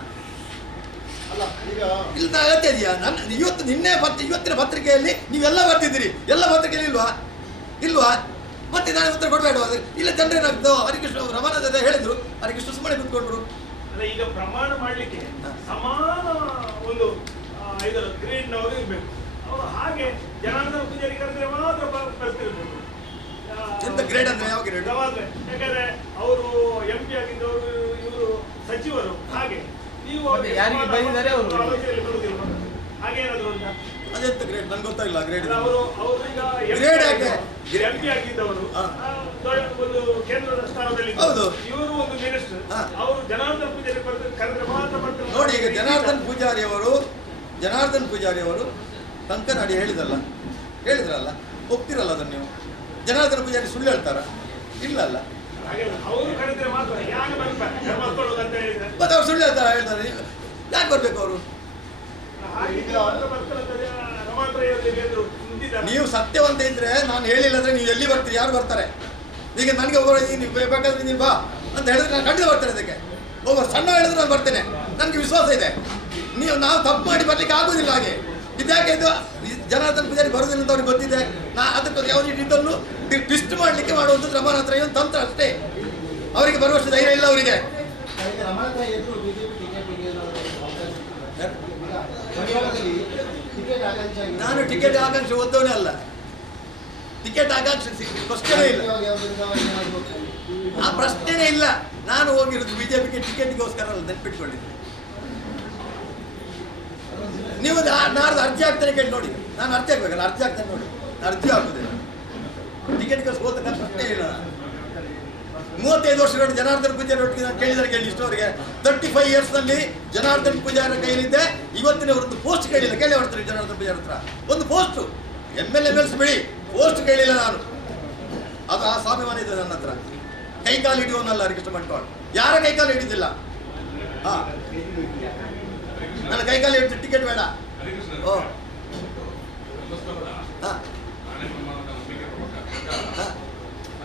ಅಲ್ಲ, ಈಗ ಇಲ್ಲ ಅಗತ್ಯ ಇದೆಯಾ? ಇವತ್ತಿನ ಪತ್ರಿಕೆಯಲ್ಲಿ ನೀವೆಲ್ಲ ಬರ್ತಿದ್ದೀರಿ, ಎಲ್ಲ ಪತ್ರಿಕೆಯಲ್ಲಿ ಇಲ್ವಾ? ಮತ್ತೆ ನಾನು ಉತ್ತರ ಕೊಡಬೇಡ? ಇಲ್ಲ, ಜನರೇನಾಗ್ತೋ ಹರಿಕೃಷ್ಣ ರಮಾನಂದ ಹೇಳಿದ್ರು, ಹರಿಕೃಷ್ಣ ಸುಮ್ಮನೆ ಕೂತ್ಕೊಂಡ್ರು. ಅಲ್ಲ, ಈಗ ಪ್ರಮಾಣ ಮಾಡ್ಲಿಕ್ಕೆ ಸಮಾನ ಒಂದು ಇದರ ಗ್ರೇಡ್ ನವರು ಇರ್ಬೇಕು. ಅವರು ಹಾಗೆ ಜನಾರ್ದನ ಪೂಜಾರಿ ಕರೆದ್ರೆ ಮಾತ್ರ ಬರ್ತಿರ್ಬೇಕು. ಎಂತ ಗ್ರೇಡ್ ಅಂದ್ರೆ ಯಾವ ಗ್ರೇಡ್? ಯಾಕಂದ್ರೆ ಅವರು MP ಆಗಿದ್ದವರು, ಇವರು ಸಚಿವರು. ಹಾಗೆ ನೀವು ಯಾರಿಗೆ ಬೈದಿದ್ದಾರೆ ಅವರು ಆಲೋಚನೆಯಲ್ಲಿ ಬರುವುದಿಲ್ಲ. ಹಾಗೆ ಏನಾದ್ರು ಉಂಟಾ? ಅದೆಂತ ಗ್ರೇಡ್ ನನ್ಗೆ ಗೊತ್ತಾಗಿಲ್ಲ. ಗ್ರೇಡ್ ಅವರು ಈಗ ಗ್ರೇಡ್ ಯಾಕೆ? MP ಆಗಿದ್ದವರು ಒಂದು ಕೇಂದ್ರದ ಸ್ಥಾನದಲ್ಲಿ ಹೌದು. ಇವರು ಒಂದು ಮಿನಿಸ್ಟರ್. ಅವರು ಜನಾರ್ದನ ಪೂಜಾರಿ ಕರೆದ್ರೆ ಮಾತ್ರ ಬರ್ತಾರೆ. ನೋಡಿ, ಈಗ ಜನಾರ್ದನ್ ಪೂಜಾರಿ ಅವರು ಕಂಕನಾಡಿ ಹೇಳಿದ್ರಲ್ಲ, ಒಪ್ತಿರಲ್ಲ ಅದನ್ನು ನೀವು? ಜನಾರ್ದನ ಪೂಜಾರಿ ಸುಳ್ಳು ಹೇಳ್ತಾರ? ಇಲ್ಲಲ್ಲ. ಅವರು ಕರೆದ್ರೆ ಮಾತ್ರ ಯಾಕೆ ಬರ್ತಾರೆ ಧರ್ಮಸ್ಥಳಕ್ಕೆ ಅಂತ ಹೇಳಿದ್ರೆ? ಮತ್ತೆ ಅವ್ರು ಸುಳ್ಳು ಹೇಳ್ತಾರೆ ಯಾಕೆ ಬರ್ಬೇಕು ಅವರು? ನೀವು ಸತ್ಯವಂತ ಇದ್ರೆ ನಾನು ಹೇಳಿಲ್ಲ ಅಂದ್ರೆ ನೀವು ಎಲ್ಲಿ ಬರ್ತೀರಿ? ಯಾರು ಬರ್ತಾರೆ? ಈಗ ನನಗೆ ಒಬ್ಬರು ಬೇಕಾದ್ರೆ ನೀನು ಬಾ ಅಂತ ಹೇಳಿದ್ರೆ ನಾನು ಖಂಡಿತ ಬರ್ತೇನೆ. ಅದಕ್ಕೆ ಒಬ್ಬರು ಸಣ್ಣ ಹೇಳಿದ್ರೆ ನಾನು ಬರ್ತೇನೆ, ನನಗೆ ವಿಶ್ವಾಸ ಇದೆ. ನಾವು ತಪ್ಪು ಮಾಡಿ ಬರ್ಲಿಕ್ಕೆ ಆಗೋದಿಲ್ಲ. ಹಾಗೆ ಇದ್ಯಾಕೆ ಇದು ಜನಾರ್ದನ್ ಪೂಜಾರಿ ಬರೋದಿಲ್ಲ ಅಂತ ಅವ್ರಿಗೆ ಗೊತ್ತಿದೆ. ಅದಕ್ಕೆ ಅವ್ರಿಗೆ ಇದನ್ನು ಟ್ವಿಸ್ಟ್ ಮಾಡಲಿಕ್ಕೆ ಮಾಡುವಂಥದ್ದು ರಮಾನಾಥ ರೈ ಒಂದು ತಂತ್ರ ಅಷ್ಟೇ. ಅವರಿಗೆ ಬರುವಷ್ಟು ಧೈರ್ಯ ಇಲ್ಲ ಅವರಿಗೆ. ನಾನು ಟಿಕೆಟ್ ಆಕಾಂಕ್ಷೆ ಓದ್ದವನೇ ಅಲ್ಲ. ಟಿಕೆಟ್ ಆಕಾಂಕ್ಷೆ ಪ್ರಶ್ನೆನೇ ಇಲ್ಲ, ಆ ಪ್ರಶ್ನೆನೇ ಇಲ್ಲ. ನಾನು ಹೋಗಿರೋದು ಬಿಜೆಪಿಗೆ ಟಿಕೆಟ್ಗೋಸ್ಕರ ಅಲ್ಲ, ನೆನ್ಪಿಟ್ಕೊಂಡಿದ್ದೆ. ನೀವು ನಾಡ್ದು ಅರ್ಜಿ ಆಗ್ತಾನೆ ಕೇಳಿ ನೋಡಿ. ನಾನು ಅರ್ಜಿ ಆಗ್ಬೇಕಲ್ಲ, ಅರ್ಜಿ ಆಗ್ತಾನೆ ನೋಡಿ. ಅರ್ಜಿ ಆಗುದಿಲ್ಲ, ಟಿಕೆಟ್ಗೋಸ್ಕರ ಹೋಗ್ತಕ್ಕಂಥ ಪ್ರಶ್ನೆ ಇಲ್ಲ. 35 ವರ್ಷಗಳು ಜನಾರ್ದನ್ ಪೂಜಾರಿ ಒಟ್ಟಿಗೆ ನಾನು ಕೇಳಿ ಇಷ್ಟವರಿಗೆ 35 ಇಯರ್ಸ್ನಲ್ಲಿ ಜನಾರ್ದನ್ ಪೂಜಾರಿ ಕೈಲಿದ್ದೆ. ಇವತ್ತಿನ ಒಂದು ಪೋಸ್ಟ್ ಕೇಳಿಲ್ಲ. ಕೇಳಿ ಹೊಡ್ತಾರೆ ಜನಾರ್ದನ್ ಪೂಜಾರಿ ಹತ್ರ ಒಂದು ಪೋಸ್ಟ್, MLs ಬಿಡಿ, ಪೋಸ್ಟ್ ಕೇಳಿಲ್ಲ ನಾನು. ಅದು ಆ ಸ್ವಾಭಿಮಾನ ಇದೆ ನನ್ನ ಹತ್ರ. ಕೈಕಾಲು ಹಿಡಿಯೋನಲ್ಲ ಹರಿಕೃಷ್ಣ ಬಂಟ್ವಾಳ, ಯಾರ ಕೈಕಾಲು ಹಿಡಿದಿಲ್ಲ. ನನ್ನ ಕೈಕಾಲು ಹಿಡಿದು ಟಿಕೆಟ್ ಬೇಡ.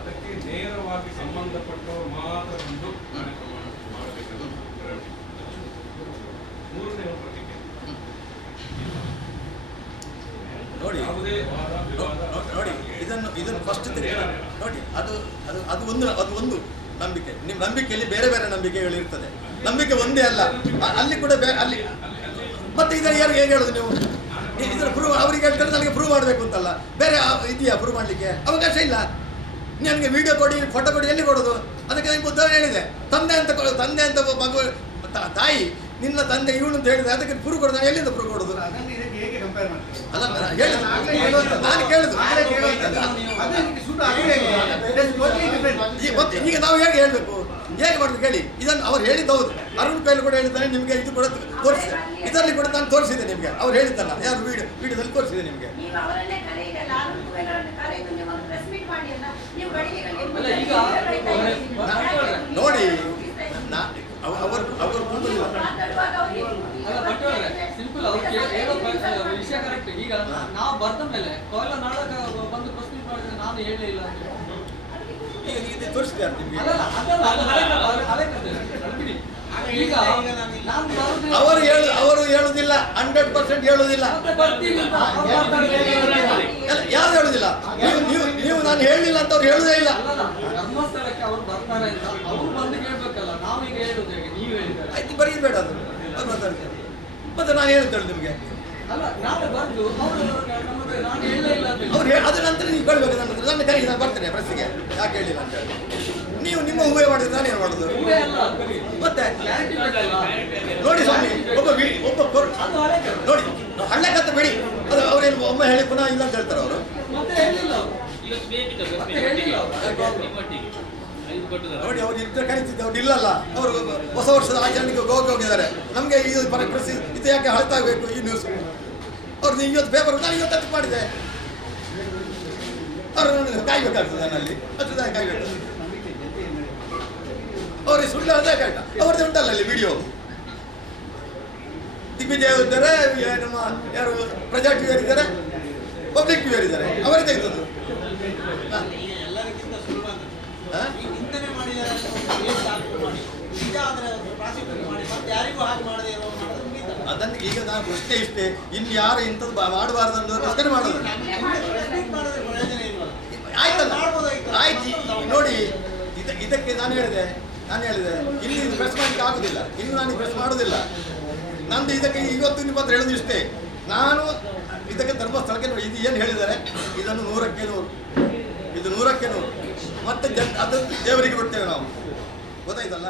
ಅದಕ್ಕೆ ನೇರವಾಗಿ ಸಂಬಂಧಪಟ್ಟವರು ಮಾತ್ರ ಒಂದು ಮಾಡಬೇಕಂತ ಮೂರನೇ ಪ್ರತಿಜ್ಞೆ. ನೋಡಿ ನೋಡಿ, ಇದನ್ನು ಫಸ್ಟ್ ನೋಡಿ. ಅದು ಒಂದು ನಂಬಿಕೆ. ನಿಮ್ಮ ನಂಬಿಕೆಯಲ್ಲಿ ಬೇರೆ ಬೇರೆ ನಂಬಿಕೆಗಳು ಇರ್ತದೆ. ನಂಬಿಕೆ ಒಂದೇ ಅಲ್ಲ, ಅಲ್ಲಿ ಕೂಡ ಅಲ್ಲಿ ಮತ್ತೆ ಇದನ್ನು ಯಾರು ಹೇಗೆ ಹೇಳೋದು ನೀವು? ಇದನ್ನು ಪ್ರೂವ್ ಅವರಿಗೆ ಹೇಳ್ತಾರೆ, ನನಗೆ ಪ್ರೂವ್ ಮಾಡಬೇಕು ಅಂತಲ್ಲ. ಬೇರೆ ಇದೆಯಾ ಪ್ರೂವ್ ಮಾಡಲಿಕ್ಕೆ? ಅವಕಾಶ ಇಲ್ಲ. ನನಗೆ ವಿಡಿಯೋ ಕೊಡಿ, ಫೋಟೋ ಕೊಡಿ, ಎಲ್ಲಿ ಕೊಡೋದು? ಅದಕ್ಕೆ ನನಗೆ ಉದಾಹರಣೆ ಹೇಳಿದೆ. ತಂದೆ ಅಂತ ಮಗು ತಾಯಿ ನಿನ್ನ ತಂದೆ ಇವನು ಅಂತ ಹೇಳಿದೆ, ಅದಕ್ಕೆ ಪ್ರೂವ್ ಕೊಡೋದು. ನಾನು ಎಲ್ಲಿಂದ ಪ್ರೂವ್ ಕೊಡೋದು? ಅಲ್ಲ, ನಾನು ಕೇಳುದು ಮತ್ತೆ ಈಗ ನಾವು ಹೇಗೆ ಹೇಳಬೇಕು? ಹೇಗೆ ಮಾಡ್ಬೇಕು ಹೇಳಿ? ಇದನ್ನು ಅವ್ರು ಹೇಳಿದ್ದು ಹೌದು. ಅರುಣ್ ಕೈಲಿ ಕೂಡ ಹೇಳಿದ್ದಾನೆ, ನಿಮಗೆ ಇದು ಕೂಡ ತೋರಿಸಿದೆ, ಇದರಲ್ಲಿ ಕೂಡ ನಾನು ತೋರಿಸಿದೆ ನಿಮಗೆ. ಅವ್ರು ಹೇಳಿದ್ದಲ್ಲ, ಯಾರು ವಿಡಿಯೋದಲ್ಲಿ ತೋರಿಸಿದೆ ನಿಮಗೆ. ನೋಡಿ ಅವರು ಕೂದಲಿಲ್ಲ. ಅಲ್ಲ ಪಟ್ಟವ್ರೆ, ಸಿಂಪಲ್ ಅವ್ರು ಹೇಳೋ ವಿಷಯ ಕರೆಕ್ಟ್. ಈಗ ನಾವು ಬರ್ದ ಮೇಲೆ ಕೋಲ ನಾಳಕ ಬಂದು ಪ್ರಶ್ನೆ ಮಾಡಿದ್ರೆ ನಾನು ಹೇಳೇ ಇಲ್ಲ ಅಂತ ಇದು ತೋರಿಸಿದ್ದಾರೆ ನಿಮಗೆ. ಈಗ ಅವರು ಹೇಳುದಿಲ್ಲ, 100% ಹೇಳುದಿಲ್ಲ. ಯಾವ್ದು ಹೇಳುದಿಲ್ಲ? ನೀವು ನಾನು ಹೇಳಲಿಲ್ಲ ಅಂತ ಅವ್ರು ಹೇಳುದೇ ಇಲ್ಲ. ಧರ್ಮಸ್ಥಳಕ್ಕೆ ಅವ್ರು ಬರ್ತಾರೆ ಅಂತ ಅವ್ರು ಬಂದು ಕೇಳ್ಬೇಕಲ್ಲ, ನಾವೀಗ ಹೇಳುದು ಹೇಗೆ? ನೀವು ಹೇಳಿದ್ದಾರೆ ಆಯ್ತು, ಬರೀಬೇಡ ಅದು ಮತ್ತೆ ನಾನು ಹೇಳ್ತೇನೆ ನಿಮಗೆ. ಅಲ್ಲ, ನಾಳೆ ಬಂದು ನಾನು ಹೇಳಲೇ ಇಲ್ಲ ಅಂತ ಅವ್ರು ಅದ ನಂತರ ನೀವು ಕೇಳಬೇಕು. ನನ್ನ ಕರೆಗೆ ನಾನು ಬರ್ತೇನೆ ಪ್ರೆಸ್ಸಿಗೆ, ಯಾಕೆ ಹೇಳಿಲ್ಲ ಅಂತ ಹೇಳಿ. ನೀವು ನಿಮ್ಮ ಊಹೆ ಮಾಡಿದ್ರೆ ನಾನು ಏನು ಮಾಡೋದು? ಮತ್ತೆ ನೋಡಿ ಸ್ವಾಮಿ, ನೋಡಿ ಹಳ್ಳೆ ಕತ್ತ ಬಿಡಿ. ಅದು ಅವ್ರೇನು ಒಮ್ಮೆ ಹೇಳಿ ಪುನಃ ಇಲ್ಲ ಅಂತ ಹೇಳ್ತಾರೆ ಅವರು. ಮತ್ತೆ ಹೇಳಿಲ್ಲ ನೋಡಿ ಅವ್ರು ಇದ್ರೆ ಕರೀತಿದ್ದೆ, ಅವ್ರು ಇಲ್ಲಲ್ಲ. ಅವರು ಹೊಸ ವರ್ಷದ ಆಚರಣೆಗೆ ಗೋಗೆ ಹೋಗಿದ್ದಾರೆ. ನಮಗೆ ಇದು ಪರಿಸ್ಥಿತಿ ಇದು ಯಾಕೆ ಹಳ್ತಾಗಬೇಕು ಈ ನ್ಯೂಸ್? ಅವ್ರದ್ದು ಇವತ್ತು ಪೇಪರ್ ನಾನು ಇವತ್ತು ಹತ್ತು ಮಾಡಿದೆ. ಅವರು ಕಾಯ್ಬೇಕಾಗ್ತದೆ, ನನ್ನಲ್ಲಿ ಹತ್ತು ದಿನ ಕಾಯ್ಬೇಕು. ಅವ್ರಿಗೆ ಸುಳ್ಳು ಅದೇ ಕಾಯ್ಟ ಅವ್ರದ್ದು ಉಂಟಲ್ಲ ಅಲ್ಲಿ ವಿಡಿಯೋ. ದಿಗ್ವಿಜಯ ಇದ್ದಾರೆ, ನಮ್ಮ ಯಾರು ಪ್ರಜಾ ಟಿವಿ ಇದ್ದಾರೆ, ಪಬ್ಲಿಕ್ ಟಿವಿ ಇದ್ದಾರೆ, ಅವರೇ ತೆಗೆದದ್ದು. ಎಲ್ಲರಿಗಿಂತ ಸುಲಭ ಈ ನಿಂದನೆ ಮಾಡಿದ್ದಾರೆ ಮಾಡಿ ನಿಜ ಆದರೆ ಪ್ರಾಸಿಕ್ಯೂಟ್ ಮಾಡಿ ಮತ್ತೆ ಯಾರಿಗೂ ಹಾಗೆ ಮಾಡದೇ ಇರೋ ಮಾಡೋದು ಮುಗೀತಲ್ಲ. ಅದನ್ನು ಈಗ ನಾನು ಪ್ರಶ್ನೆ ಇಷ್ಟೇ, ಇನ್ನು ಯಾರು ಇಂಥದ್ದು ಮಾಡಬಾರ್ದು ಅನ್ನೋದು ಪ್ರಶ್ನೆ ಮಾಡೋದು. ಮಾಡಿದ್ರೆ ಪ್ರಯೋಜನ ಇಲ್ವಲ್ಲ. ಆಯ್ತಲ್ಲ, ಆಯ್ತು. ನೋಡಿ ಇದಕ್ಕೆ ನಾನು ಹೇಳಿದೆ ಇಲ್ಲಿ ಇದು ಪ್ರೆಸ್ ಮಾಡಲಿಕ್ಕೆ ಆಗುದಿಲ್ಲ. ಇನ್ನು ನಾನು ಪ್ರೆಸ್ ಮಾಡೋದಿಲ್ಲ. ನಂದು ಇದಕ್ಕೆ ಇವತ್ತು ನಿಮ್ಮ ಹತ್ರ ಹೇಳೋದು ಇಷ್ಟೇ. ನಾನು ಇದಕ್ಕೆ ಧರ್ಮಸ್ಥಳಕ್ಕೆ ನೋಡಿ ಇದು ಏನು ಹೇಳಿದ್ದಾರೆ, ಇದನ್ನು 100ಕ್ಕೆ 100, ಇದು 100ಕ್ಕೆ 100. ಮತ್ತೆ ಅದು ದೇವರಿಗೆ ಬಿಡ್ತೇವೆ ನಾವು, ಗೊತ್ತಾಯ್ತಲ್ಲ.